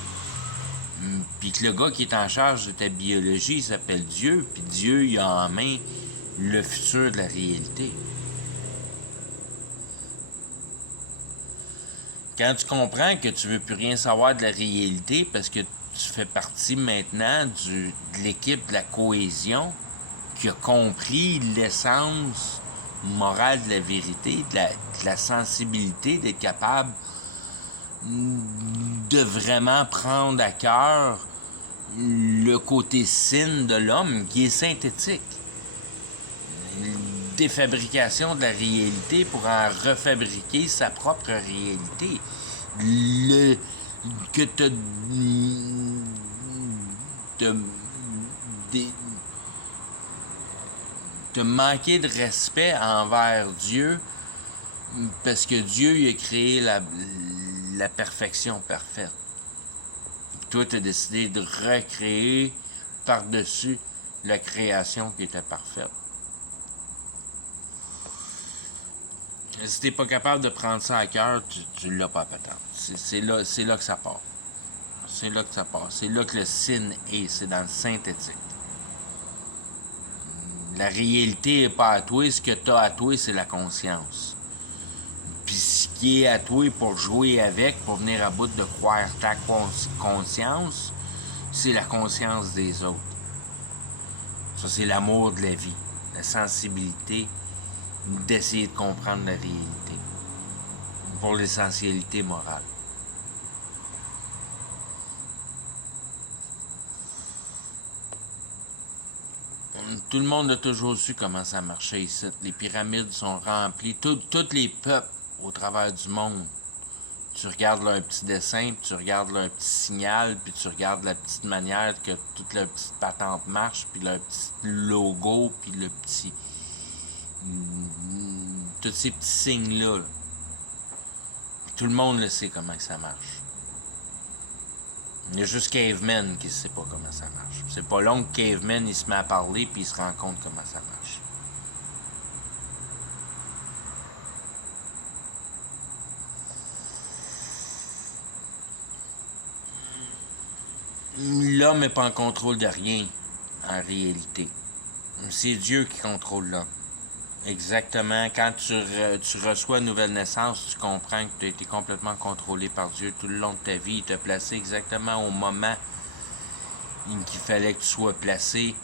Puis que le gars qui est en charge de ta biologie, il s'appelle Dieu, puis Dieu, il a en main le futur de la réalité. Quand tu comprends que tu veux plus rien savoir de la réalité parce que tu fais partie maintenant de l'équipe de la cohésion qui a compris l'essence morale de la vérité, de la sensibilité, d'être capable de vraiment prendre à cœur le côté sain de l'homme qui est synthétique. Défabrication de la réalité pour en refabriquer sa propre réalité. Que te manquer de respect envers Dieu parce que Dieu il a créé la perfection parfaite. Toi, tu as décidé de recréer par-dessus la création qui était parfaite. Si t'es pas capable de prendre ça à cœur, tu l'as pas à patente. C'est là que ça part. C'est là que ça part. C'est là que le sin est. C'est dans le synthétique. La réalité est pas à toi. Ce que t'as à toi, c'est la conscience. Puis ce qui est à toi pour jouer avec, pour venir à bout de croire ta conscience, c'est la conscience des autres. Ça, c'est l'amour de la vie. La sensibilité d'essayer de comprendre la réalité pour l'essentialité morale. Tout le monde a toujours su comment ça marchait ici. Les pyramides sont remplies. Tous les peuples au travers du monde. Tu regardes leur petit dessin, puis tu regardes leur petit signal, puis tu regardes la petite manière que toute leur petite patente marche, puis leur petit logo, puis le petit... tous ces petits signes-là. Tout le monde le sait comment que ça marche. Il y a juste Caveman qui ne sait pas comment ça marche. C'est pas long que Caveman il se met à parler puis il se rend compte comment ça marche. L'homme n'est pas en contrôle de rien, en réalité. C'est Dieu qui contrôle l'homme. Exactement. Quand tu reçois une nouvelle naissance, tu comprends que tu as été complètement contrôlé par Dieu tout le long de ta vie. Il t'a placé exactement au moment qu'il fallait que tu sois placé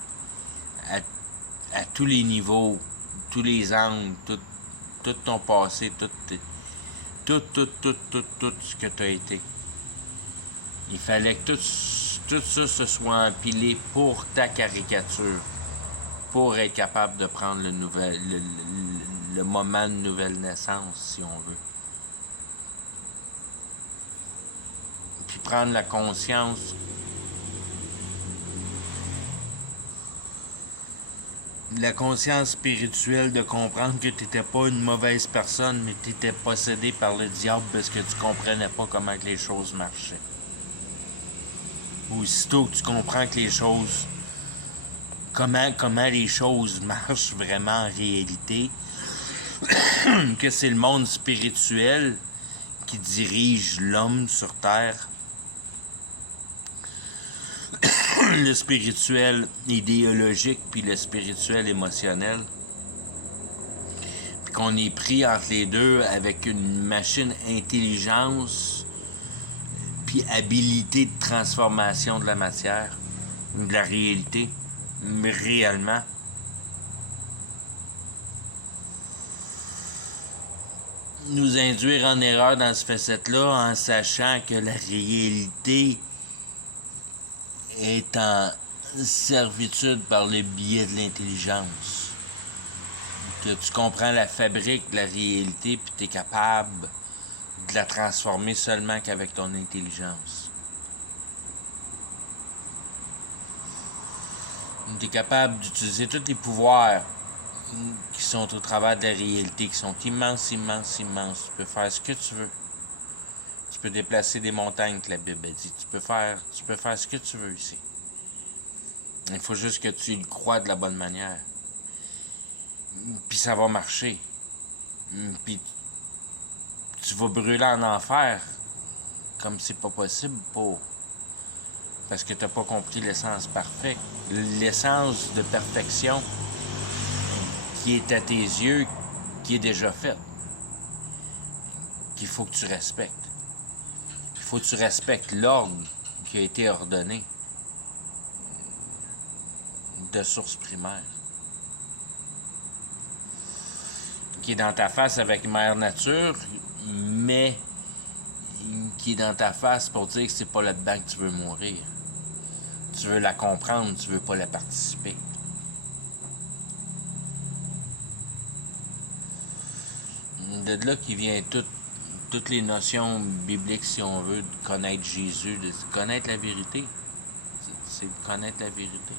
à tous les niveaux, tous les angles, tout ton passé, tout ce que tu as été. Il fallait que tout ça se soit empilé pour ta caricature, pour être capable de prendre le moment de nouvelle naissance, si on veut. Puis prendre la conscience spirituelle de comprendre que tu n'étais pas une mauvaise personne, mais tu étais possédé par le diable parce que tu comprenais pas comment que les choses marchaient. Aussitôt que tu comprends que les choses... Comment les choses marchent vraiment en réalité, que c'est le monde spirituel qui dirige l'homme sur Terre, le spirituel idéologique puis le spirituel émotionnel, puis qu'on est pris entre les deux avec une machine intelligence puis habilité de transformation de la matière, de la réalité, mais réellement. Nous induire en erreur dans ce facette-là en sachant que la réalité est en servitude par le biais de l'intelligence. Que tu comprends la fabrique de la réalité puis tu es capable de la transformer seulement qu'avec ton intelligence. Tu es capable d'utiliser tous les pouvoirs qui sont au travers de la réalité, qui sont immenses. Tu peux faire ce que tu veux. Tu peux déplacer des montagnes, que la Bible dit. Tu peux faire ce que tu veux ici. Il faut juste que tu le crois de la bonne manière. Puis ça va marcher. Puis tu vas brûler en enfer comme c'est pas possible pour... Parce que tu n'as pas compris l'essence parfaite. L'essence de perfection qui est à tes yeux, qui est déjà faite. Qu'il faut que tu respectes. Il faut que tu respectes l'ordre qui a été ordonné de source primaire. Qui est dans ta face avec Mère Nature, mais qui est dans ta face pour dire que c'est pas là-dedans que tu veux mourir. Tu veux la comprendre, tu veux pas la participer. De là qui vient toutes les notions bibliques, si on veut, de connaître Jésus, de connaître la vérité. C'est de connaître la vérité.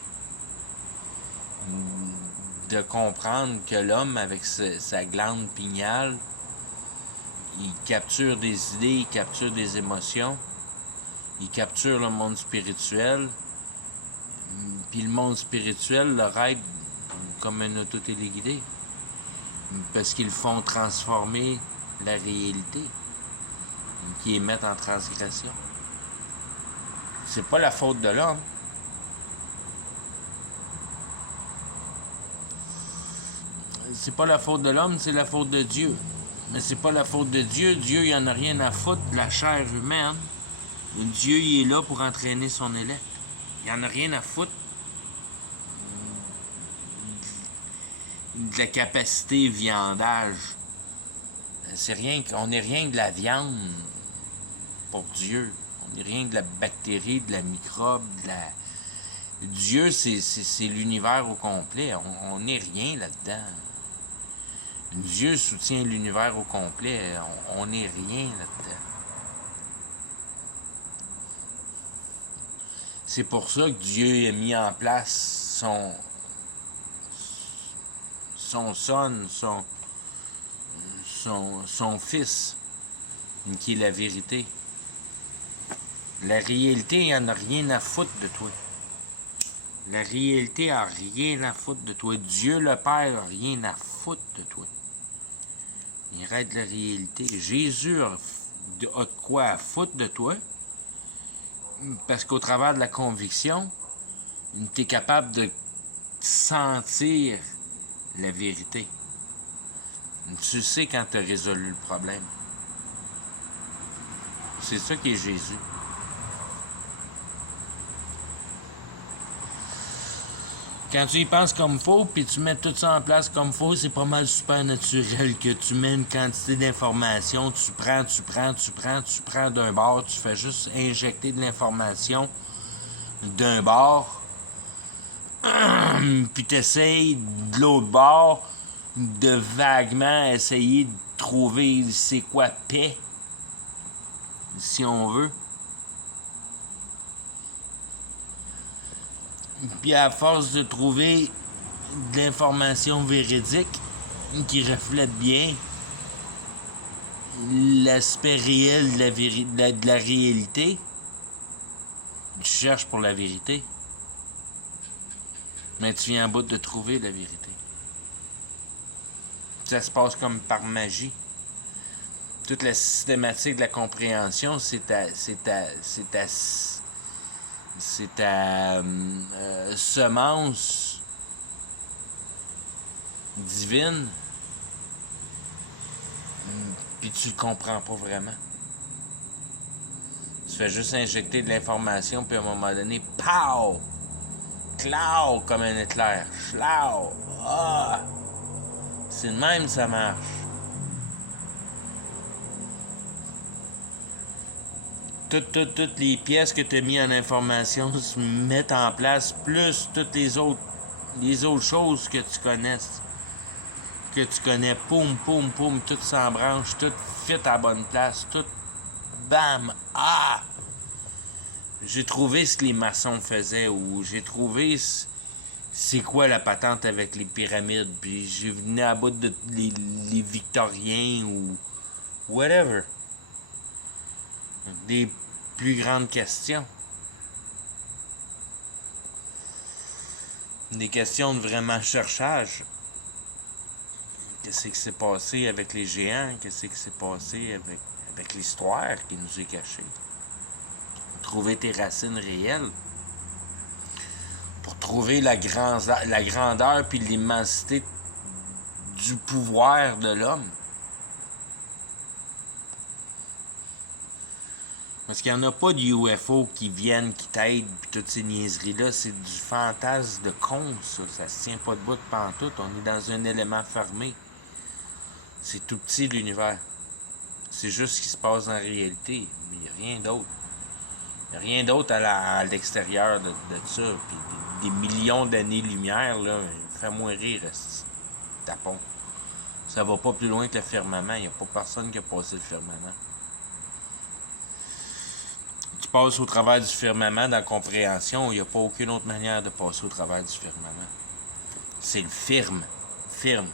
De comprendre que l'homme, avec sa glande pinéale, il capture des idées, il capture des émotions, il capture le monde spirituel, puis le monde spirituel le règle comme un auto-téléguidé, parce qu'ils font transformer la réalité, qui est mettre en transgression. C'est pas la faute de l'homme. C'est pas la faute de l'homme, c'est la faute de Dieu. Mais c'est pas la faute de Dieu. Dieu, il en a rien à foutre de la chair humaine. Dieu, il est là pour entraîner son élect. Il en a rien à foutre de la capacité viandage. On n'est rien de la viande pour Dieu. On n'est rien de la bactérie, de la microbe, Dieu, c'est l'univers au complet. On n'est rien là-dedans. Dieu soutient l'univers au complet. On n'est rien là-dedans. C'est pour ça que Dieu a mis en place son fils, qui est la vérité. La réalité, il n'en a rien à foutre de toi. La réalité a rien à foutre de toi. Dieu le Père a rien à foutre de toi. Il règle la réalité. Jésus a de quoi à foutre de toi, parce qu'au travers de la conviction, tu es capable de sentir la vérité. Tu sais quand tu as résolu le problème. C'est ça qui est Jésus. Quand tu y penses comme faut, puis tu mets tout ça en place comme faut, c'est pas mal super naturel que tu mets une quantité d'informations, tu prends d'un bord, tu fais juste injecter de l'information d'un bord, puis t'essayes de l'autre bord de vaguement essayer de trouver c'est quoi paix, si on veut. Puis à force de trouver de l'information véridique qui reflète bien l'aspect réel de la réalité, tu cherches pour la vérité. Mais tu viens en bout de trouver la vérité. Ça se passe comme par magie. Toute la systématique de la compréhension, c'est ta semence divine, puis tu le comprends pas vraiment. Tu fais juste injecter de l'information, puis à un moment donné, pow! Clau! Comme un éclair. Schlau! Ah! C'est de même, ça marche. Toutes les pièces que tu as mis en information se mettent en place, plus toutes les autres choses que tu connaisses. Que tu connais, poum, poum, poum, tout s'embranche, tout fit à la bonne place, tout bam, ah! J'ai trouvé ce que les maçons faisaient, ou j'ai trouvé c'est quoi la patente avec les pyramides, puis j'ai venu à bout de les Victoriens, ou whatever. Des plus grandes questions. Des questions de vraiment cherchage. Qu'est-ce qui s'est passé avec les géants? Qu'est-ce qui s'est passé avec l'histoire qui nous est cachée? Trouver tes racines réelles. Pour trouver la grandeur puis l'immensité du pouvoir de l'homme. Parce qu'il n'y en a pas de UFO qui viennent, qui t'aident, puis toutes ces niaiseries-là. C'est du fantasme de con, ça. Ça se tient pas debout de pantoute. On est dans un élément fermé. C'est tout petit, l'univers. C'est juste ce qui se passe en réalité. Mais il n'y a rien d'autre. Il n'y a rien d'autre à l'extérieur de ça. Puis des millions d'années-lumière, là, fais-moi rire, tapon. Ça va pas plus loin que le firmament. Il n'y a pas personne qui a passé le firmament. Tu passes au travers du firmament dans la compréhension. Il n'y a pas aucune autre manière de passer au travers du firmament. C'est le firme. Firme.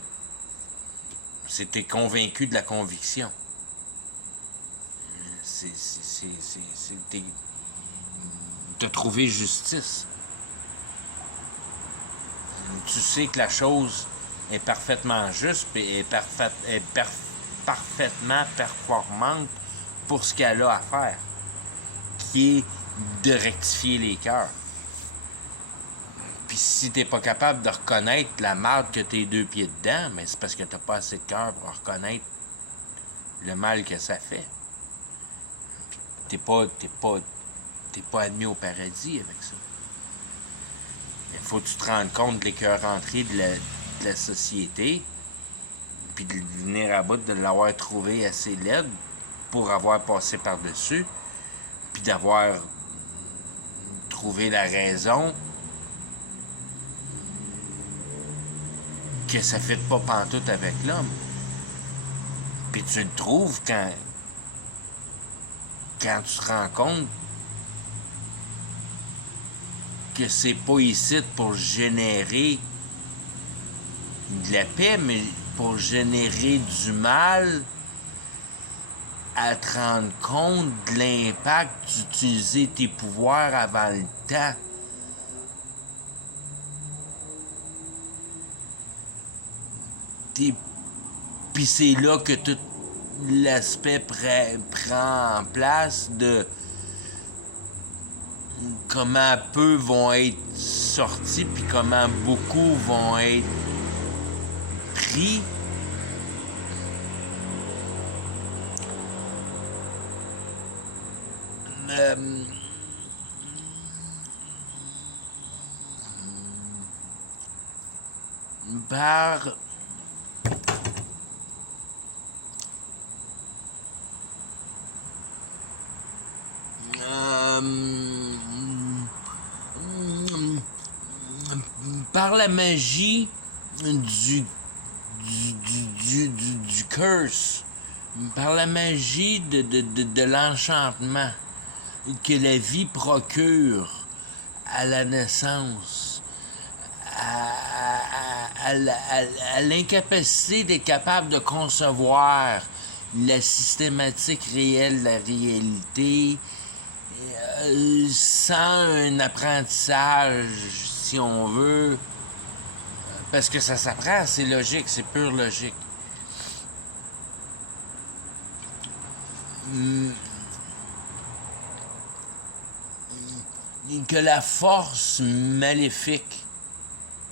C'est t'es convaincu de la conviction. T'as trouvé justice. Tu sais que la chose est parfaitement juste et parfaitement performante pour ce qu'elle a à faire, qui est de rectifier les cœurs. Puis si t'es pas capable de reconnaître la marde que t'es deux pieds dedans, mais c'est parce que t'as pas assez de cœur pour reconnaître le mal que ça fait. Puis t'es pas admis au paradis avec ça. Il faut que tu te rendes compte de l'écœuranterie de la société, puis de venir à bout de l'avoir trouvé assez laide pour avoir passé par-dessus, puis d'avoir trouvé la raison que ça ne fit pas pantoute avec l'homme. Puis tu le trouves quand tu te rends compte que c'est pas ici pour générer de la paix, mais pour générer du mal, à te rendre compte de l'impact d'utiliser tes pouvoirs avant le temps. Puis c'est là que tout l'aspect prend en place de comment peu vont être sortis, puis comment beaucoup vont être pris. par par la magie du curse, par la magie de l'enchantement que la vie procure à la naissance, à l'incapacité d'être capable de concevoir la systématique réelle de la réalité, sans un apprentissage, si on veut, parce que ça s'apprend, c'est logique, c'est pure logique. Que la force maléfique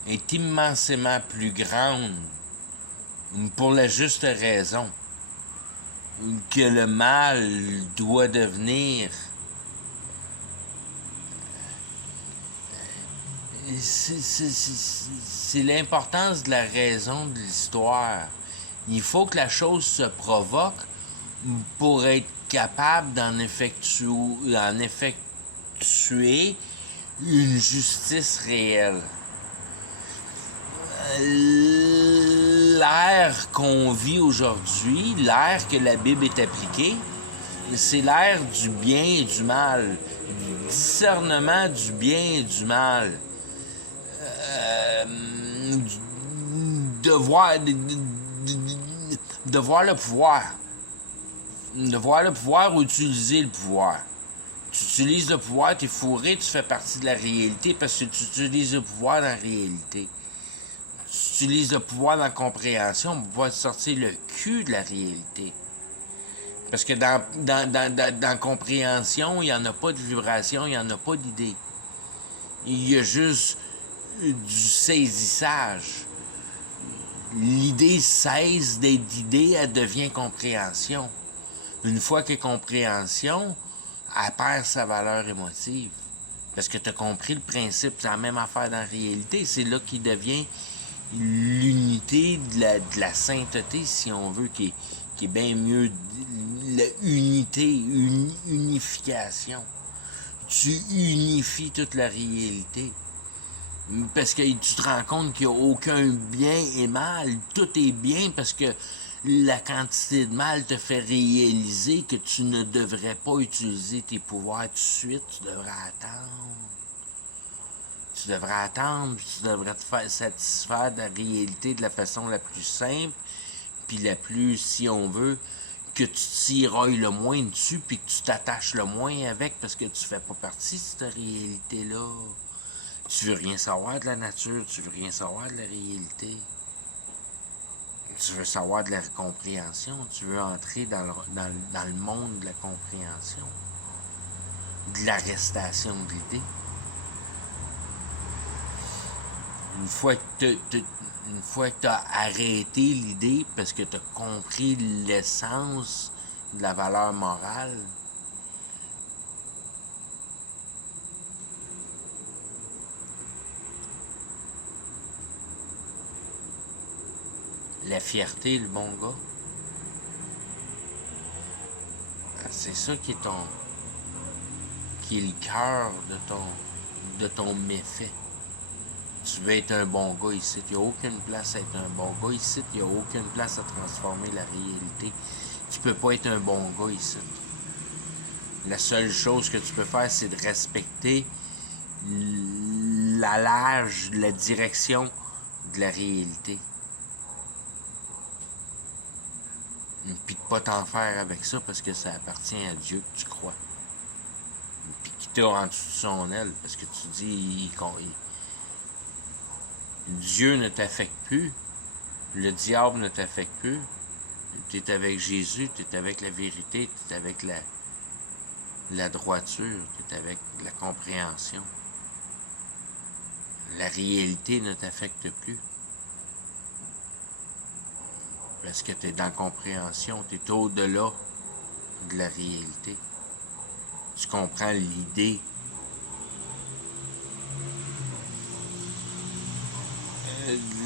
est immensément plus grande pour la juste raison que le mal doit devenir. C'est l'importance de la raison de l'histoire. Il faut que la chose se provoque pour être capable d'en effectuer une justice réelle. L'ère qu'on vit aujourd'hui, l'ère que la Bible est appliquée, c'est l'ère du bien et du mal, du discernement du bien et du mal. De voir le pouvoir. De voir le pouvoir ou utiliser le pouvoir. Tu utilises le pouvoir, t'es fourré, tu fais partie de la réalité parce que tu utilises le pouvoir dans la réalité. Tu utilises le pouvoir dans la compréhension pour pouvoir sortir le cul de la réalité. Parce que dans la compréhension, il n'y en a pas de vibration, il n'y en a pas d'idée. Il y a juste du saisissage. L'idée cesse d'être idée, elle devient compréhension. Une fois qu'elle est compréhension, elle perd sa valeur émotive. Parce que tu as compris le principe, c'est la même affaire dans la réalité. C'est là qu'il devient l'unité de la sainteté, si on veut, qui est bien mieux. La unité, unification. Tu unifies toute la réalité. Parce que tu te rends compte qu'il n'y a aucun bien et mal. Tout est bien parce que la quantité de mal te fait réaliser que tu ne devrais pas utiliser tes pouvoirs tout de suite. Tu devrais attendre. Tu devrais attendre, puis tu devrais te faire satisfaire de la réalité de la façon la plus simple, puis la plus, si on veut, que tu tirailles le moins dessus, puis que tu t'attaches le moins avec, parce que tu fais pas partie de cette réalité-là. Tu veux rien savoir de la nature, tu veux rien savoir de la réalité. Tu veux savoir de la compréhension, tu veux entrer dans le monde de la compréhension, de l'arrestation de l'idée. Une fois que tu as arrêté l'idée parce que tu as compris l'essence de la valeur morale, la fierté, le bon gars, c'est ça qui est le cœur de ton méfait. Tu veux être un bon gars ici, il n'y a aucune place à être un bon gars ici, il n'y a aucune place à transformer la réalité. Tu peux pas être un bon gars ici. La seule chose que tu peux faire, c'est de respecter la direction de la réalité. Puis de pas t'en faire avec ça parce que ça appartient à Dieu que tu crois. Puis qui t'a en dessous de son aile parce que tu dis Dieu ne t'affecte plus, le diable ne t'affecte plus. Tu es avec Jésus, tu es avec la vérité, tu es avec la droiture, tu es avec la compréhension. La réalité ne t'affecte plus. Parce que tu es dans la compréhension, tu es au-delà de la réalité. Tu comprends l'idée.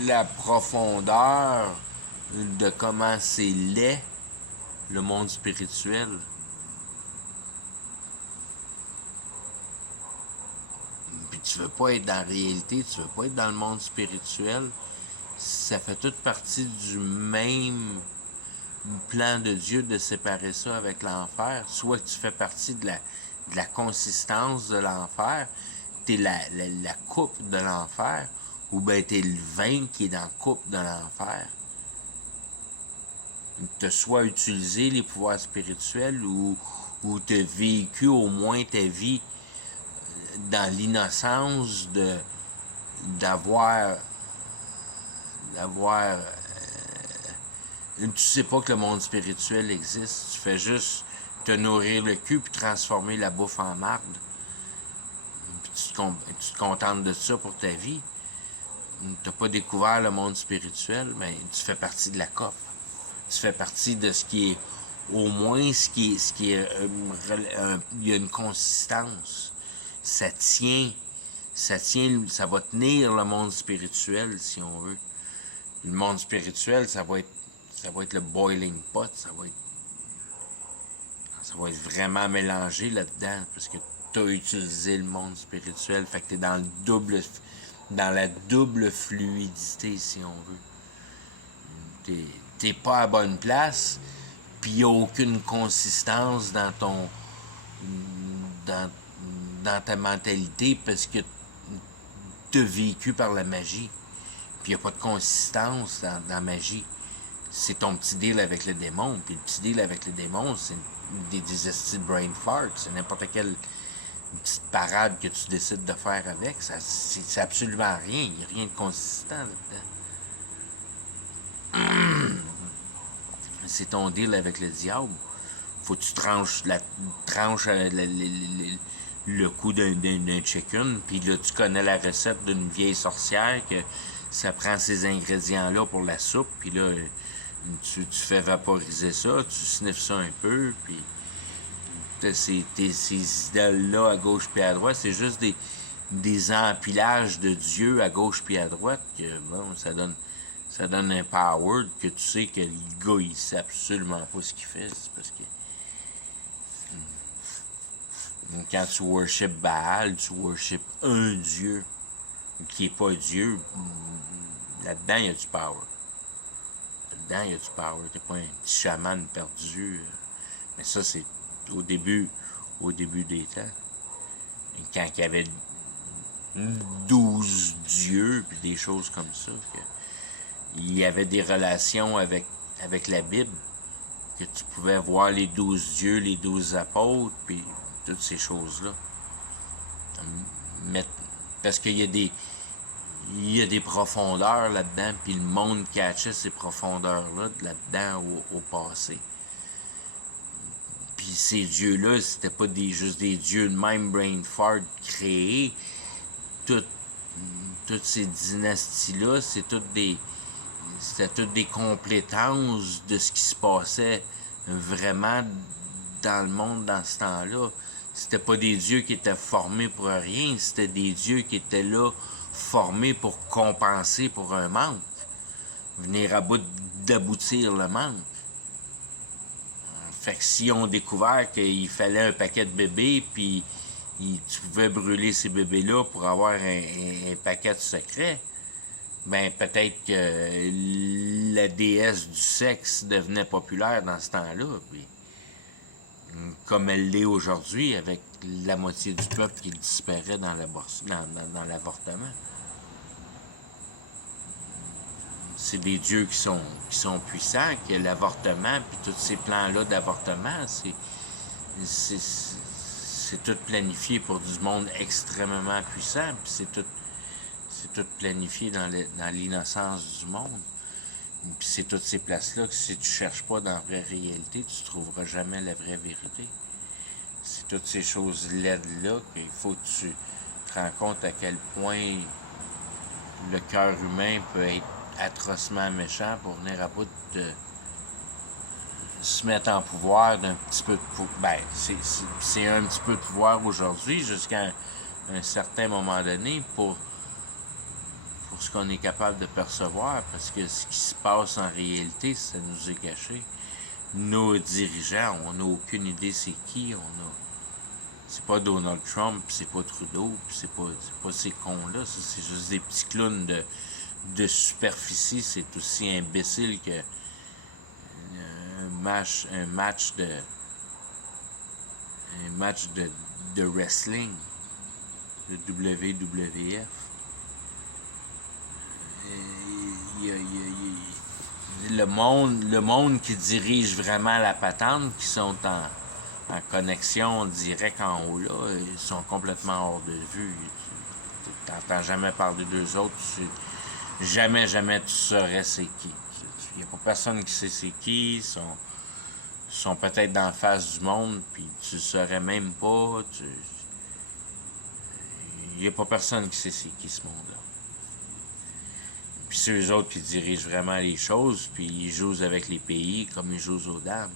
la profondeur de comment c'est laid, le monde spirituel. Puis tu veux pas être dans la réalité, tu veux pas être dans le monde spirituel. Ça fait toute partie du même plan de Dieu de séparer ça avec l'enfer. Soit que tu fais partie de la consistance de l'enfer, t'es la coupe de l'enfer, ou bien t'es le vin qui est dans la coupe de l'enfer. T'as soit utilisé les pouvoirs spirituels ou t'as vécu au moins ta vie dans l'innocence d'avoir tu sais pas que le monde spirituel existe, tu fais juste te nourrir le cul puis transformer la bouffe en marde. Puis tu te contentes de ça pour ta vie. T'as pas découvert le monde spirituel, mais tu fais partie de la COP. Tu fais partie de ce qui est, au moins ce qui est il y a une consistance. Ça va tenir le monde spirituel, si on veut. Le monde spirituel, ça va être le boiling pot, ça va être vraiment mélangé là-dedans, parce que tu as utilisé le monde spirituel, fait que tu es dans la double fluidité, si on veut. T'es pas à bonne place, puis il n'y a aucune consistance dans ta mentalité, parce que tu as vécu par la magie. Puis il n'y a pas de consistance dans la magie. C'est ton petit deal avec le démon. Puis le petit deal avec le démon, c'est des estis de brain fart. C'est n'importe quelle petite parade que tu décides de faire avec. C'est absolument rien. Il n'y a rien de consistant là-dedans. C'est ton deal avec le diable. Faut que tu tranches le cou d'un chicken. Puis là, tu connais la recette d'une vieille sorcière que ça prend ces ingrédients-là pour la soupe, puis là, tu fais vaporiser ça, tu sniffes ça un peu, puis ces idoles-là à gauche puis à droite, c'est juste des empilages de Dieu à gauche puis à droite, que bon, ça donne un power que tu sais que le gars, il sait absolument pas ce qu'il fait, c'est parce que quand tu worshipes Baal, tu worshipes un Dieu qui est pas Dieu. Là-dedans, il y a du power. T'es pas un petit chaman perdu. Mais ça, c'est au début des temps. Quand il y avait 12 dieux, puis des choses comme ça. Il y avait des relations avec la Bible. Que tu pouvais voir les 12 dieux, les 12 apôtres, puis toutes ces choses-là. Mais, parce qu'il y a des profondeurs là-dedans, puis le monde cachait ces profondeurs-là là-dedans au passé. Puis ces dieux-là, c'était pas juste des dieux de même brain fart créés. Toutes ces dynasties-là, c'était toutes des complétences de ce qui se passait vraiment dans le monde dans ce temps-là. C'était pas des dieux qui étaient formés pour rien, c'était des dieux qui étaient là formés pour compenser pour un manque. Venir à bout d'aboutir le manque. Fait que si on découvert qu'il fallait un paquet de bébés, puis tu pouvais brûler ces bébés-là pour avoir un paquet de secrets, ben peut-être que la déesse du sexe devenait populaire dans ce temps-là. Puis, comme elle l'est aujourd'hui, avec la moitié du peuple qui disparaît dans l'avortement. C'est des dieux qui sont puissants, que l'avortement, puis tous ces plans-là d'avortement, c'est tout planifié pour du monde extrêmement puissant, puis c'est tout planifié dans l'innocence du monde. Puis c'est toutes ces places-là que si tu cherches pas dans la vraie réalité, tu trouveras jamais la vraie vérité. C'est toutes ces choses laides-là qu'il faut que tu te rends compte à quel point le cœur humain peut être atrocement méchant pour venir à bout de se mettre en pouvoir d'un petit peu de pouvoir. Ben, c'est un petit peu de pouvoir aujourd'hui jusqu'à un certain moment donné pour ce qu'on est capable de percevoir, parce que ce qui se passe en réalité, ça nous est caché. Nos dirigeants, on n'a aucune idée c'est qui, c'est pas Donald Trump, c'est pas Trudeau, c'est pas ces cons-là, ça, c'est juste des petits clowns de superficie, c'est aussi imbécile que un match de wrestling, de WWF. Le monde qui dirige vraiment la patente, qui sont en connexion directe en haut là, ils sont complètement hors de vue. Tu n'entends jamais parler d'eux autres. Jamais tu saurais c'est qui. Il n'y a pas personne qui sait c'est qui. Ils sont peut-être dans la face du monde, puis tu ne saurais même pas. Il n'y a pas personne qui sait c'est qui ce monde-là. Puis c'est eux autres qui dirigent vraiment les choses, puis ils jouent avec les pays comme ils jouent aux dames.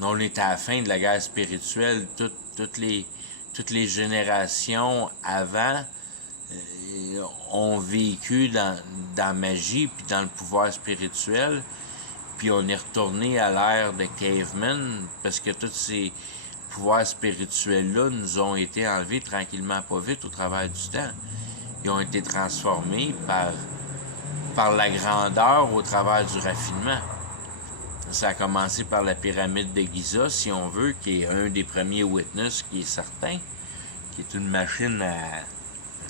On est à la fin de la guerre spirituelle. Toutes les générations avant ont vécu dans la magie puis dans le pouvoir spirituel. Puis on est retourné à l'ère de cavemen parce que tous ces pouvoirs spirituels-là nous ont été enlevés tranquillement pas vite au travers du temps. Ils ont été transformés par la grandeur au travers du raffinement. Ça a commencé par la pyramide de Giza, si on veut, qui est un des premiers witness, qui est certain, qui est une machine à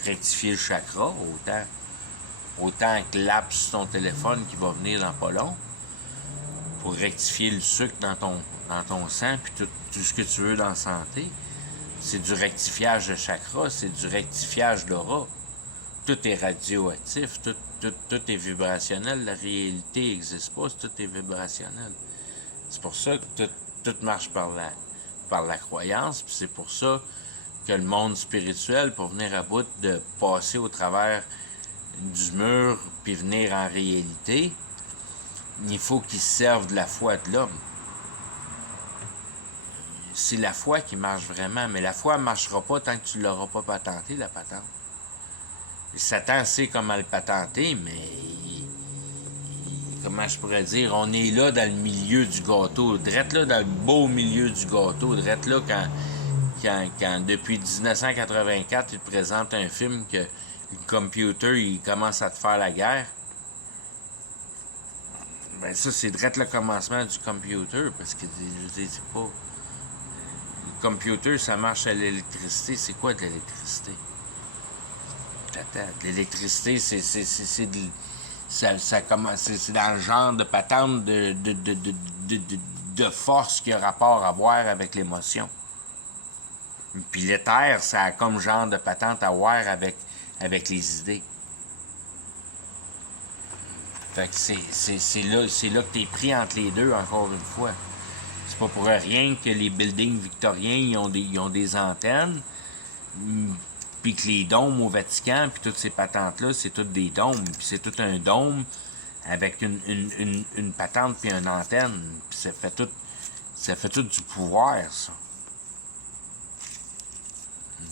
rectifier le chakra, autant que l'app sur ton téléphone qui va venir dans pas long, pour rectifier le sucre dans ton sang, puis tout ce que tu veux dans la santé. C'est du rectifiage de chakra, c'est du rectifiage d'aura. Tout est radioactif, tout est vibrationnel. La réalité n'existe pas, tout est vibrationnel. C'est pour ça que tout marche par la croyance, puis c'est pour ça que le monde spirituel, pour venir à bout de passer au travers du mur, puis venir en réalité, il faut qu'il serve de la foi de l'homme. C'est la foi qui marche vraiment, mais la foi ne marchera pas tant que tu ne l'auras pas patenté, la patente. Satan sait comment le patenter, mais comment je pourrais dire, on est là dans le milieu du gâteau, drette là dans le beau milieu du gâteau, drette là quand depuis 1984, il te présente un film que le computer, il commence à te faire la guerre. Ben ça, c'est drette le commencement du computer, parce que je dis pas... Le computer, ça marche à l'électricité. C'est quoi de l'électricité? L'électricité, c'est dans le genre de patente de force qui a rapport à voir avec l'émotion. Puis l'éther, ça a comme genre de patente à voir avec les idées. Fait que c'est là que t'es pris entre les deux, encore une fois. C'est pas pour rien que les buildings victoriens, ils ont des antennes. Puis que les dômes au Vatican, puis toutes ces patentes-là, c'est toutes des dômes. Puis c'est tout un dôme avec une patente puis une antenne. Puis ça fait tout du pouvoir, ça.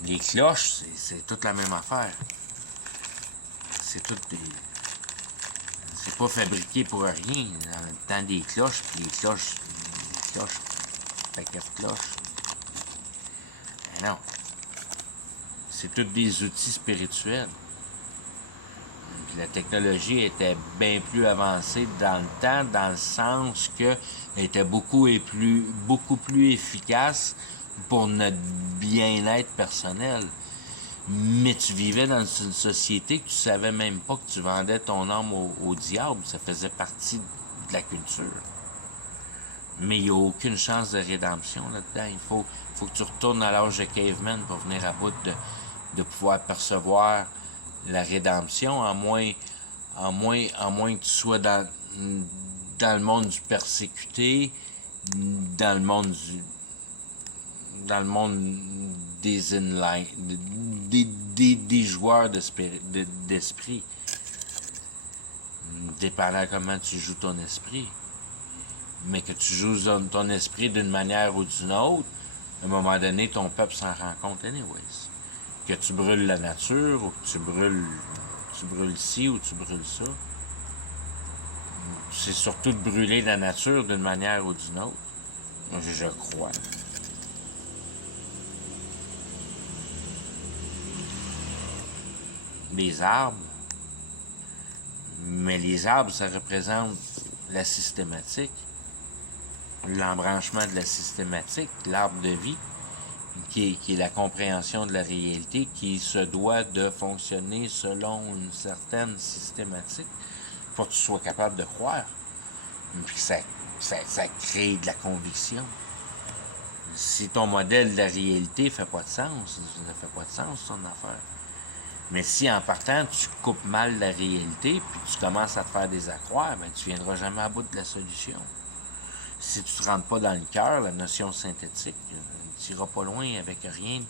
Les cloches, c'est toute la même affaire. C'est tout des... C'est pas fabriqué pour rien. En même temps, des cloches, puis les cloches, paquet de cloches. Mais non. C'est tous des outils spirituels. Puis la technologie était bien plus avancée dans le temps, dans le sens qu'elle était beaucoup plus efficace pour notre bien-être personnel. Mais tu vivais dans une société que tu savais même pas que tu vendais ton âme au diable. Ça faisait partie de la culture. Mais il n'y a aucune chance de rédemption là-dedans. Il faut que tu retournes à l'âge de caveman pour venir à bout de pouvoir percevoir la rédemption, à moins que tu sois dans le monde du persécuté, dans le monde des inline, des joueurs d'esprit. Dépendant comment tu joues ton esprit. Mais que tu joues ton esprit d'une manière ou d'une autre, à un moment donné, ton peuple s'en rend compte anyways. que tu brûles la nature, ou que tu brûles ci, ou tu brûles ça. C'est surtout de brûler la nature d'une manière ou d'une autre. Je crois. Les arbres. Mais les arbres, ça représente la systématique. L'embranchement de la systématique, l'arbre de vie, qui est la compréhension de la réalité, qui se doit de fonctionner selon une certaine systématique pour que tu sois capable de croire. Puis ça crée de la conviction. Si ton modèle de la réalité fait pas de sens, ça ne fait pas de sens ton affaire. Mais si en partant, tu coupes mal la réalité, puis tu commences à te faire des accroires, ben tu viendras jamais à bout de la solution. Si tu ne te rentres pas dans le cœur, la notion synthétique, tu n'iras pas loin avec rien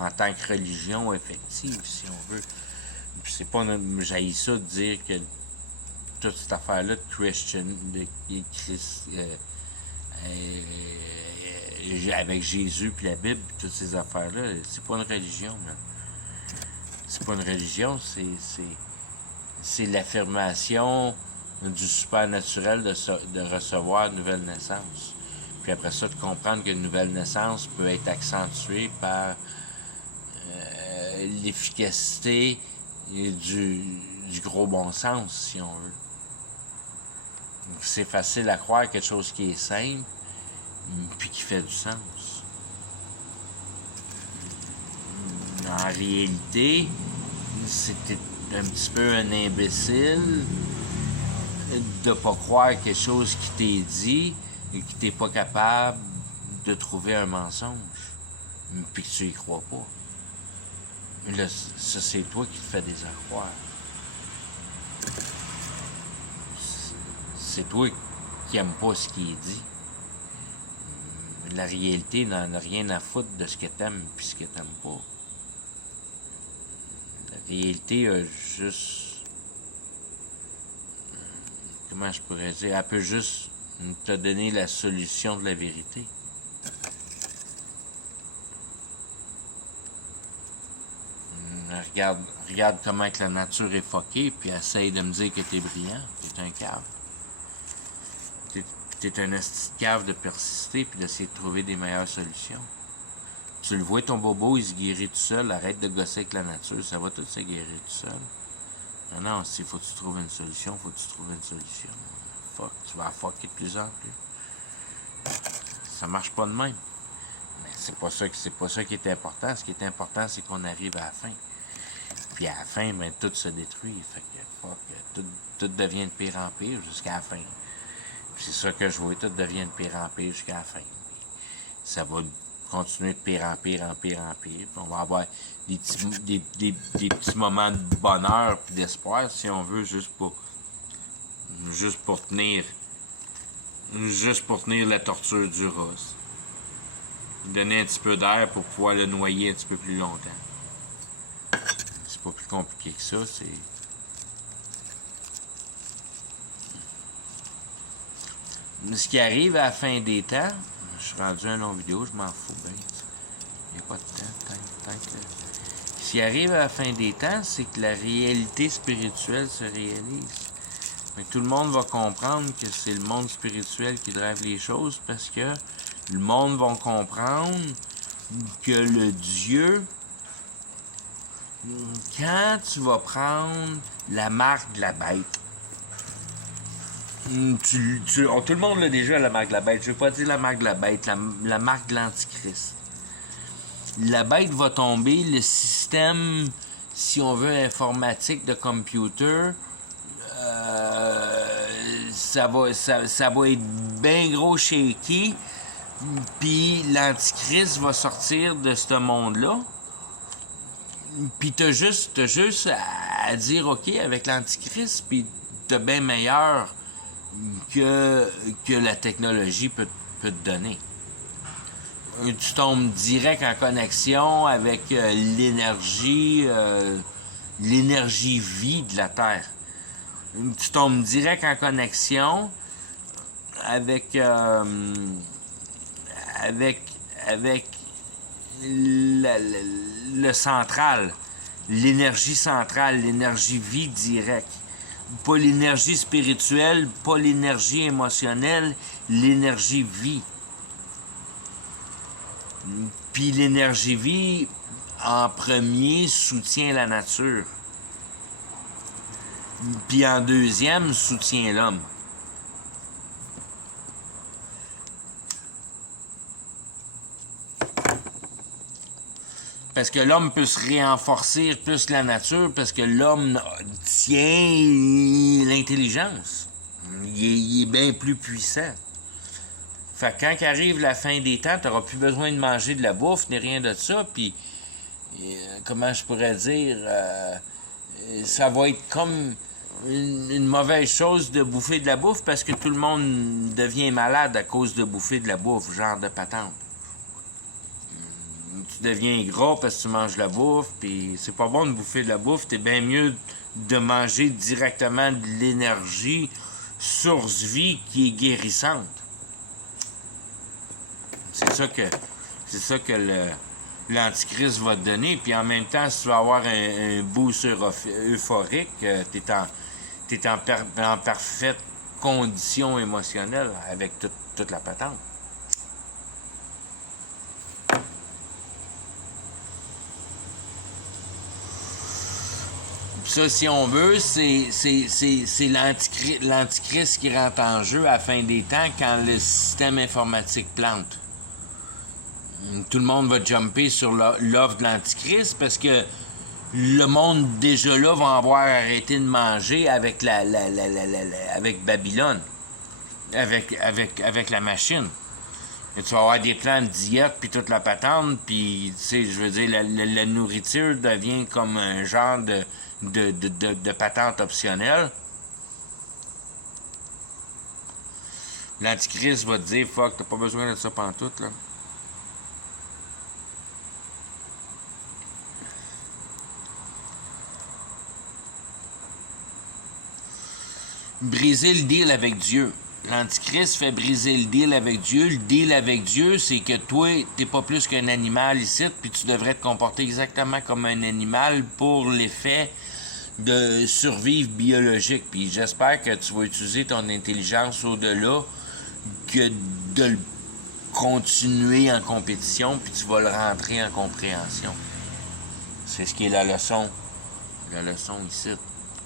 en tant que religion effective, si on veut. Puis c'est pas j'haïs ça de dire que toute cette affaire-là de Christian, avec Jésus puis la Bible, puis toutes ces affaires-là, c'est pas une religion, man. C'est pas une religion, c'est l'affirmation du supernaturel de recevoir une nouvelle naissance. Puis après ça, de comprendre qu'une nouvelle naissance peut être accentuée par l'efficacité du gros bon sens, si on veut. C'est facile à croire quelque chose qui est simple, puis qui fait du sens. En réalité, c'était un petit peu un imbécile de pas croire quelque chose qui t'est dit et que t'es pas capable de trouver un mensonge, puis que tu y crois pas. Là, ça, c'est toi qui te fais des accroires. C'est toi qui n'aimes pas ce qui est dit. La réalité n'en a rien à foutre de ce que t'aimes puis ce que t'aimes pas. La réalité a juste... Comment je pourrais dire? Elle peut juste te donner la solution de la vérité. Regarde comment que la nature est fuckée, puis essaye de me dire que t'es brillant, que t'es un cave. T'es un esti de cave de persister puis d'essayer de trouver des meilleures solutions. Tu le vois, ton bobo, il se guérit tout seul. Arrête de gosser avec la nature, ça va tout se guérir tout seul. Non, s'il faut que tu trouves une solution, faut que tu trouves une solution. Fuck, tu vas fucker de plus en plus. Ça marche pas de même. Mais c'est pas ça qui est important. Ce qui est important, c'est qu'on arrive à la fin. Puis à la fin, ben, tout se détruit. Fait que, fuck, tout devient de pire en pire jusqu'à la fin. C'est ça que je vois, tout devient de pire en pire jusqu'à la fin. Ça va continuer de pire en pire, en pire, en pire. Puis on va avoir des petits moments de bonheur et d'espoir, si on veut, juste pour tenir la torture du ros. Donner un petit peu d'air pour pouvoir le noyer un petit peu plus longtemps. C'est pas plus compliqué que ça, c'est... Ce qui arrive à la fin des temps, je suis rendu à une longue vidéo, je m'en fous bien. Il n'y a pas de temps. Ce qui arrive à la fin des temps, c'est que la réalité spirituelle se réalise. Mais tout le monde va comprendre que c'est le monde spirituel qui drive les choses parce que le monde va comprendre que le Dieu, quand tu vas prendre la marque de la bête, tout le monde l'a déjà, la marque de la bête. Je ne veux pas dire la marque de la bête, la marque de l'Antichrist. La bête va tomber, le système, si on veut, informatique de computer, ça va être bien gros shaky, puis l'Antichrist va sortir de ce monde-là. Puis t'as juste à dire OK avec l'Antichrist, puis t'as bien meilleur que la technologie peut te donner. Tu tombes direct en connexion avec l'énergie vie de la Terre. Tu tombes direct en connexion avec le central, l'énergie centrale, l'énergie vie directe. Pas l'énergie spirituelle, pas l'énergie émotionnelle, l'énergie vie. Puis l'énergie vie, en premier, soutient la nature. Puis en deuxième, soutient l'homme. Parce que l'homme peut se renforcer plus que la nature, parce que l'homme tient l'intelligence. Il est bien plus puissant. Fait que quand arrive la fin des temps, tu n'auras plus besoin de manger de la bouffe, ni rien de ça, puis comment je pourrais dire, ça va être comme une mauvaise chose de bouffer de la bouffe parce que tout le monde devient malade à cause de bouffer de la bouffe, genre de patente. Tu deviens gras parce que tu manges de la bouffe, puis c'est pas bon de bouffer de la bouffe, t'es bien mieux de manger directement de l'énergie, source vie qui est guérissante. C'est ça que l'Antichrist va te donner. Puis en même temps, si tu vas avoir un boost euphorique, t'es en parfaite condition émotionnelle avec toute la patente. Puis ça, si on veut, c'est l'Antichrist qui rentre en jeu à la fin des temps quand le système informatique plante. Tout le monde va jumper sur l'offre de l'Antichrist parce que le monde déjà là va avoir arrêté de manger avec avec Babylone, avec la machine. Et tu vas avoir des plans de diète puis toute la patente, puis tu sais, je veux dire, la nourriture devient comme un genre de patente optionnelle. L'Antichrist va te dire, fuck, t'as pas besoin de ça pantoute, là. Briser le deal avec Dieu. L'Antichrist fait briser le deal avec Dieu. Le deal avec Dieu, c'est que toi, t'es pas plus qu'un animal ici, puis tu devrais te comporter exactement comme un animal pour l'effet de survivre biologique. Puis j'espère que tu vas utiliser ton intelligence au-delà que de le continuer en compétition, puis tu vas le rentrer en compréhension. C'est ce qui est la leçon. La leçon ici.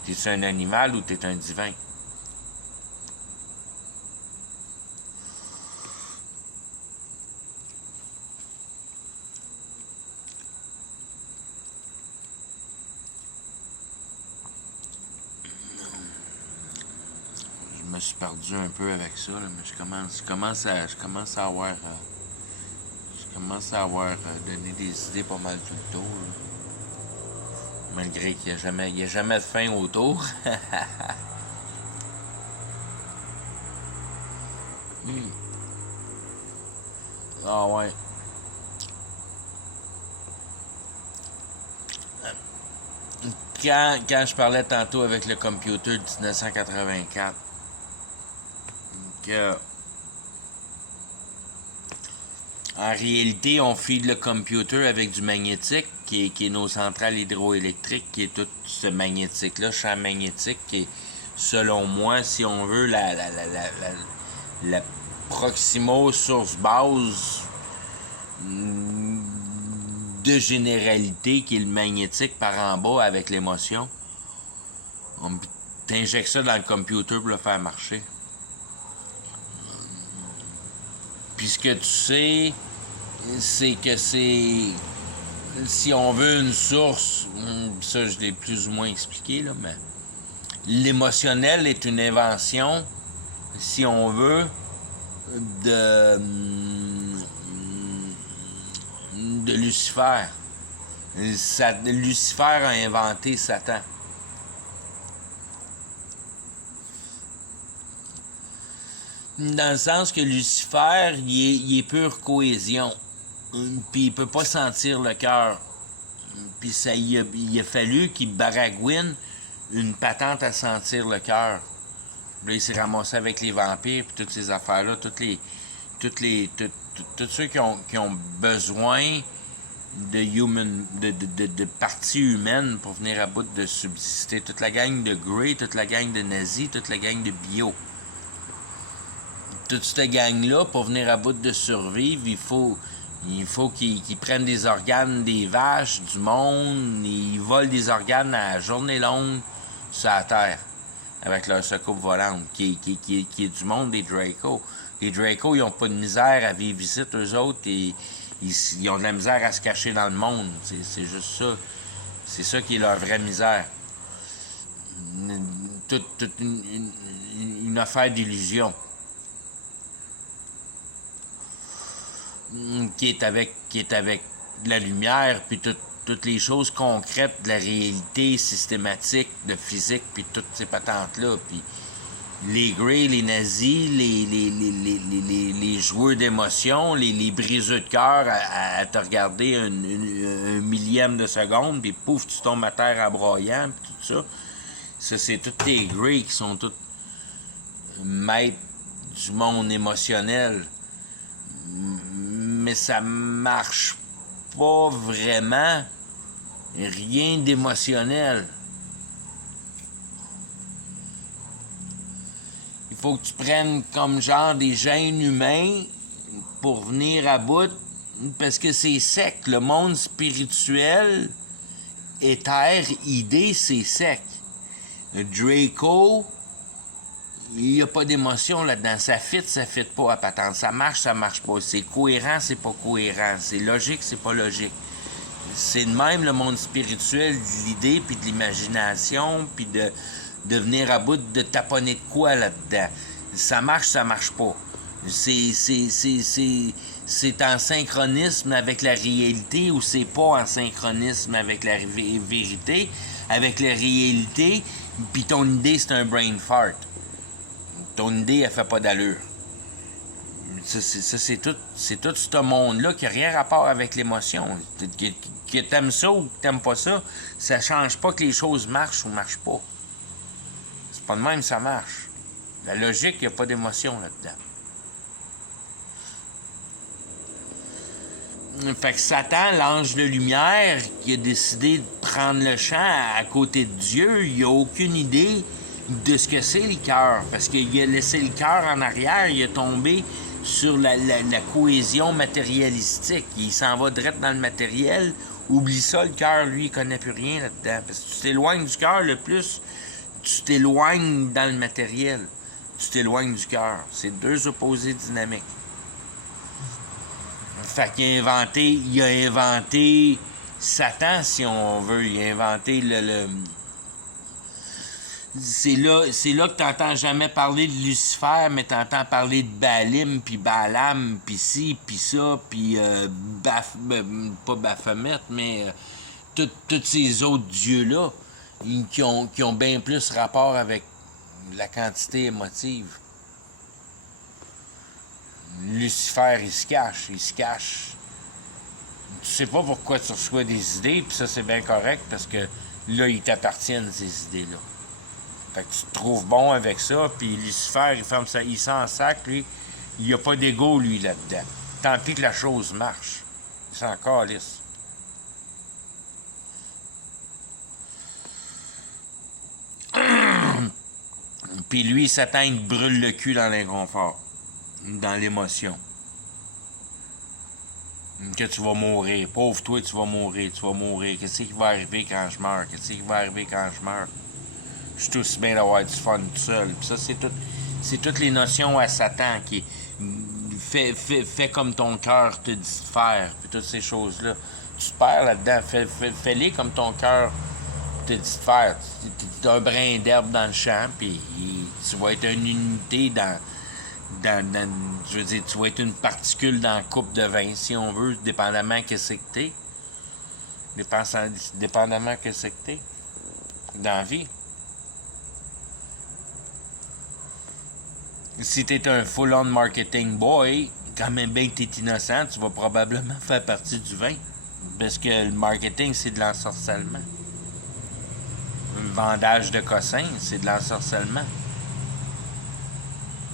T'es-tu un animal ou t'es un divin? Je me suis perdu un peu avec ça, là, mais je commence à avoir donné des idées pas mal tout le tour. Là. Malgré qu'il n'y a jamais de fin autour. Ah ouais. Quand je parlais tantôt avec le computer de 1984, que en réalité, on feed le computer avec du magnétique, qui est nos centrales hydroélectriques, qui est tout ce magnétique-là, champ magnétique, qui est, selon moi, si on veut, la proximo source base de généralité, qui est le magnétique par en bas avec l'émotion. On t'injecte ça dans le computer pour le faire marcher. Puis ce que tu sais, c'est que c'est... Si on veut une source, ça je l'ai plus ou moins expliqué, là, mais l'émotionnel est une invention, si on veut, de Lucifer. Lucifer a inventé Satan. Dans le sens que Lucifer, il est pure cohésion. Puis il peut pas sentir le cœur. Puis ça, il a fallu qu'il baragouine une patente à sentir le cœur. Là, il s'est ramassé avec les vampires puis toutes ces affaires-là. Tous ceux qui ont besoin de parties humaines pour venir à bout de subsister. Toute la gang de Grey, toute la gang de nazis, toute la gang de bio. Toute cette gang-là, pour venir à bout de survivre, il faut qu'ils prennent des organes des vaches, du monde, ils volent des organes à la journée longue sur la Terre, avec leur soucoupe volante, qui est du monde des Draco. Les Draco, ils ont pas de misère à vivre ici, eux autres, et ils ont de la misère à se cacher dans le monde. C'est juste ça. C'est ça qui est leur vraie misère. Toute une affaire d'illusion. Qui est avec la lumière, puis toutes les choses concrètes de la réalité systématique, de physique, puis toutes ces patentes-là. Puis les Grey, les nazis, les joueurs d'émotions, les briseux de cœur à te regarder un millième de seconde, puis pouf, tu tombes à terre à broyant, puis tout ça. Ça, c'est tous les Grey qui sont tous maîtres du monde émotionnel. Mais ça marche pas vraiment. Rien d'émotionnel. Il faut que tu prennes comme genre des gènes humains pour venir à bout, parce que c'est sec. Le monde spirituel, éther, idée, c'est sec. Le Draco, il n'y a pas d'émotion là-dedans. Ça fit pas à patente. Ça marche pas. C'est cohérent, c'est pas cohérent. C'est logique, c'est pas logique. C'est de même le monde spirituel, de l'idée, puis de l'imagination, puis de venir à bout de taponner de quoi là-dedans. Ça marche pas. C'est en synchronisme avec la réalité ou c'est pas en synchronisme avec la vérité, avec la réalité, puis ton idée, c'est un brain fart. Ton idée, elle fait pas d'allure. Ça, c'est tout ce monde-là qui n'a rien rapport avec l'émotion. Que t'aimes ça ou que t'aimes pas ça, ça change pas que les choses marchent ou marchent pas. C'est pas de même, ça marche. La logique, il n'y a pas d'émotion là-dedans. Fait que Satan, l'ange de lumière, qui a décidé de prendre le champ à côté de Dieu, il n'a aucune idée de ce que c'est le cœur, parce qu'il a laissé le cœur en arrière, il est tombé sur la cohésion matérialistique. Il s'en va direct dans le matériel. Oublie ça, le cœur, lui, il connaît plus rien là-dedans. Parce que tu t'éloignes du cœur, le plus tu t'éloignes dans le matériel. Tu t'éloignes du cœur. C'est deux opposés dynamiques. Fait qu'il a inventé Satan, si on veut. Il a inventé C'est là que t'entends jamais parler de Lucifer, mais t'entends parler de Baalim, puis Balaam, puis ci, puis ça, puis pas Baphomet, mais tous ces autres dieux-là qui ont bien plus rapport avec la quantité émotive. Lucifer, il se cache. Tu sais pas pourquoi tu reçois des idées, puis ça, c'est bien correct, parce que là, ils t'appartiennent, ces idées-là. Fait que tu te trouves bon avec ça, puis Lucifer, il s'en sac, lui. Il n'y a pas d'ego, lui, là-dedans. Tant pis que la chose marche. Il s'en calisse. Puis lui, Satan, il brûle le cul dans l'inconfort, dans l'émotion. Que tu vas mourir. Pauvre toi, tu vas mourir. Qu'est-ce qui va arriver quand je meurs? Je suis aussi bien d'avoir du fun tout seul. Puis ça, c'est toutes les notions à Satan qui fait comme ton cœur te dit de faire. Puis toutes ces choses-là. Tu te perds là-dedans. Fais-les comme ton cœur te dit de faire. Tu as un brin d'herbe dans le champ, puis tu vas être une unité je veux dire, tu vas être une particule dans la coupe de vin, si on veut, dépendamment que c'est que t'es. Dépendamment que c'est que t'es. Dans la vie. Si t'es un full-on marketing boy, quand même bien que t'es innocent, tu vas probablement faire partie du vin. Parce que le marketing, c'est de l'ensorcellement. Le vendage de cossins, c'est de l'ensorcellement.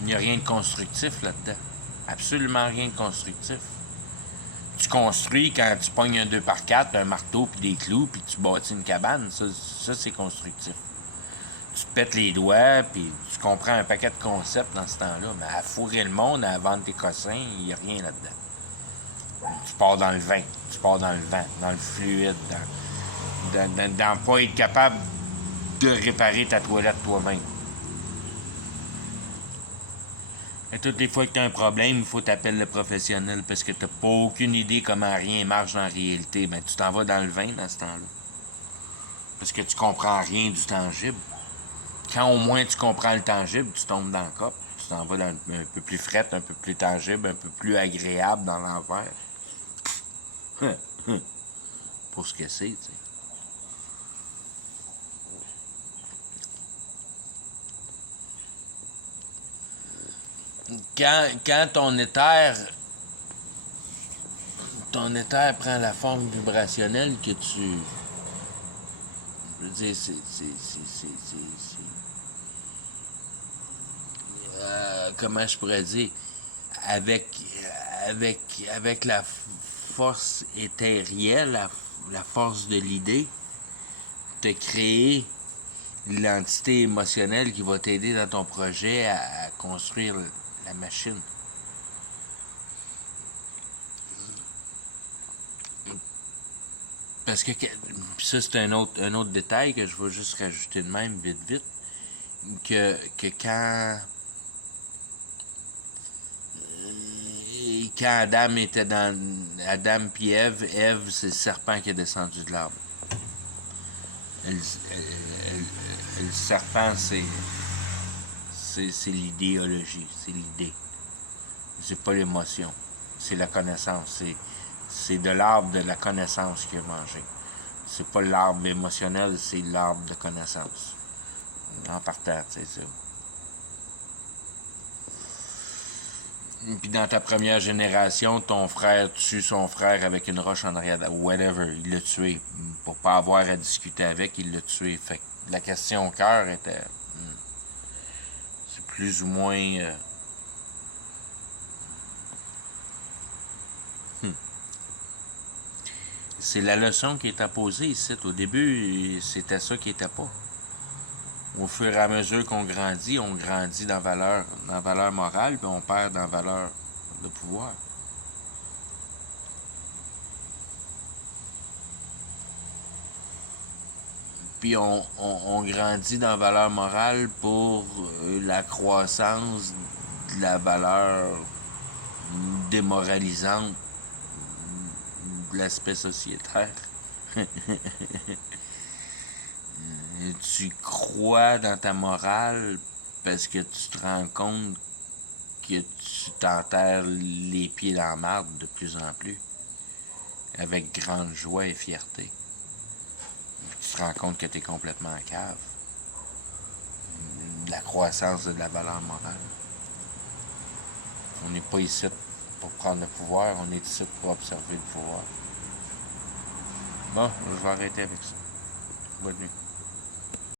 Il n'y a rien de constructif là-dedans. Absolument rien de constructif. tu construis quand tu pognes un 2x4, un marteau, puis des clous, puis tu bâtis une cabane. Ça c'est constructif. Tu te pètes les doigts, puis tu comprends un paquet de concepts dans ce temps-là. Mais à fourrer le monde, à vendre tes cossins, il n'y a rien là-dedans. Tu pars dans le vin, tu pars dans le vent, dans le fluide, dans pas être capable de réparer ta toilette toi-même. Et toutes les fois que tu as un problème, il faut t'appeler le professionnel parce que tu n'as pas aucune idée comment rien marche dans la réalité. Ben, tu t'en vas dans le vin dans ce temps-là. Parce que tu comprends rien du tangible. Quand au moins tu comprends le tangible, tu tombes dans le cop. Tu t'en vas dans un peu plus fret, un peu plus tangible, un peu plus agréable dans l'envers. Pour ce que c'est, tu sais. Quand ton éther prend la forme vibrationnelle que tu... Je veux dire, comment je pourrais dire? Avec la force éthérielle, la force de l'idée, te créer l'entité émotionnelle qui va t'aider dans ton projet à construire la machine. Parce que ça, c'est un autre détail que je vais juste rajouter de même, vite, que quand Adam était dans... Adam puis Ève, c'est le serpent qui est descendu de l'arbre. Le serpent, c'est l'idéologie, c'est l'idée. C'est pas l'émotion, c'est la connaissance. C'est de l'arbre de la connaissance qu'il a mangé. C'est pas l'arbre émotionnel, c'est l'arbre de connaissance. En partant, c'est ça. Puis dans ta première génération, ton frère tue son frère avec une roche en arrière, whatever, il l'a tué. Pour pas avoir à discuter avec, il l'a tué. Fait que la question au cœur était... c'est plus ou moins... C'est la leçon qui est apposée ici. Au début, c'était ça qui était pas. Au fur et à mesure qu'on grandit dans valeur morale, puis on perd dans valeur de pouvoir. Puis on grandit dans valeur morale pour la croissance de la valeur démoralisante de l'aspect sociétaire. Tu crois dans ta morale parce que tu te rends compte que tu t'enterres les pieds dans la marde de plus en plus, avec grande joie et fierté. Tu te rends compte que tu es complètement en cave. La croissance de la valeur morale. On n'est pas ici pour prendre le pouvoir, on est ici pour observer le pouvoir. Bon, je vais arrêter avec ça. Bonne nuit.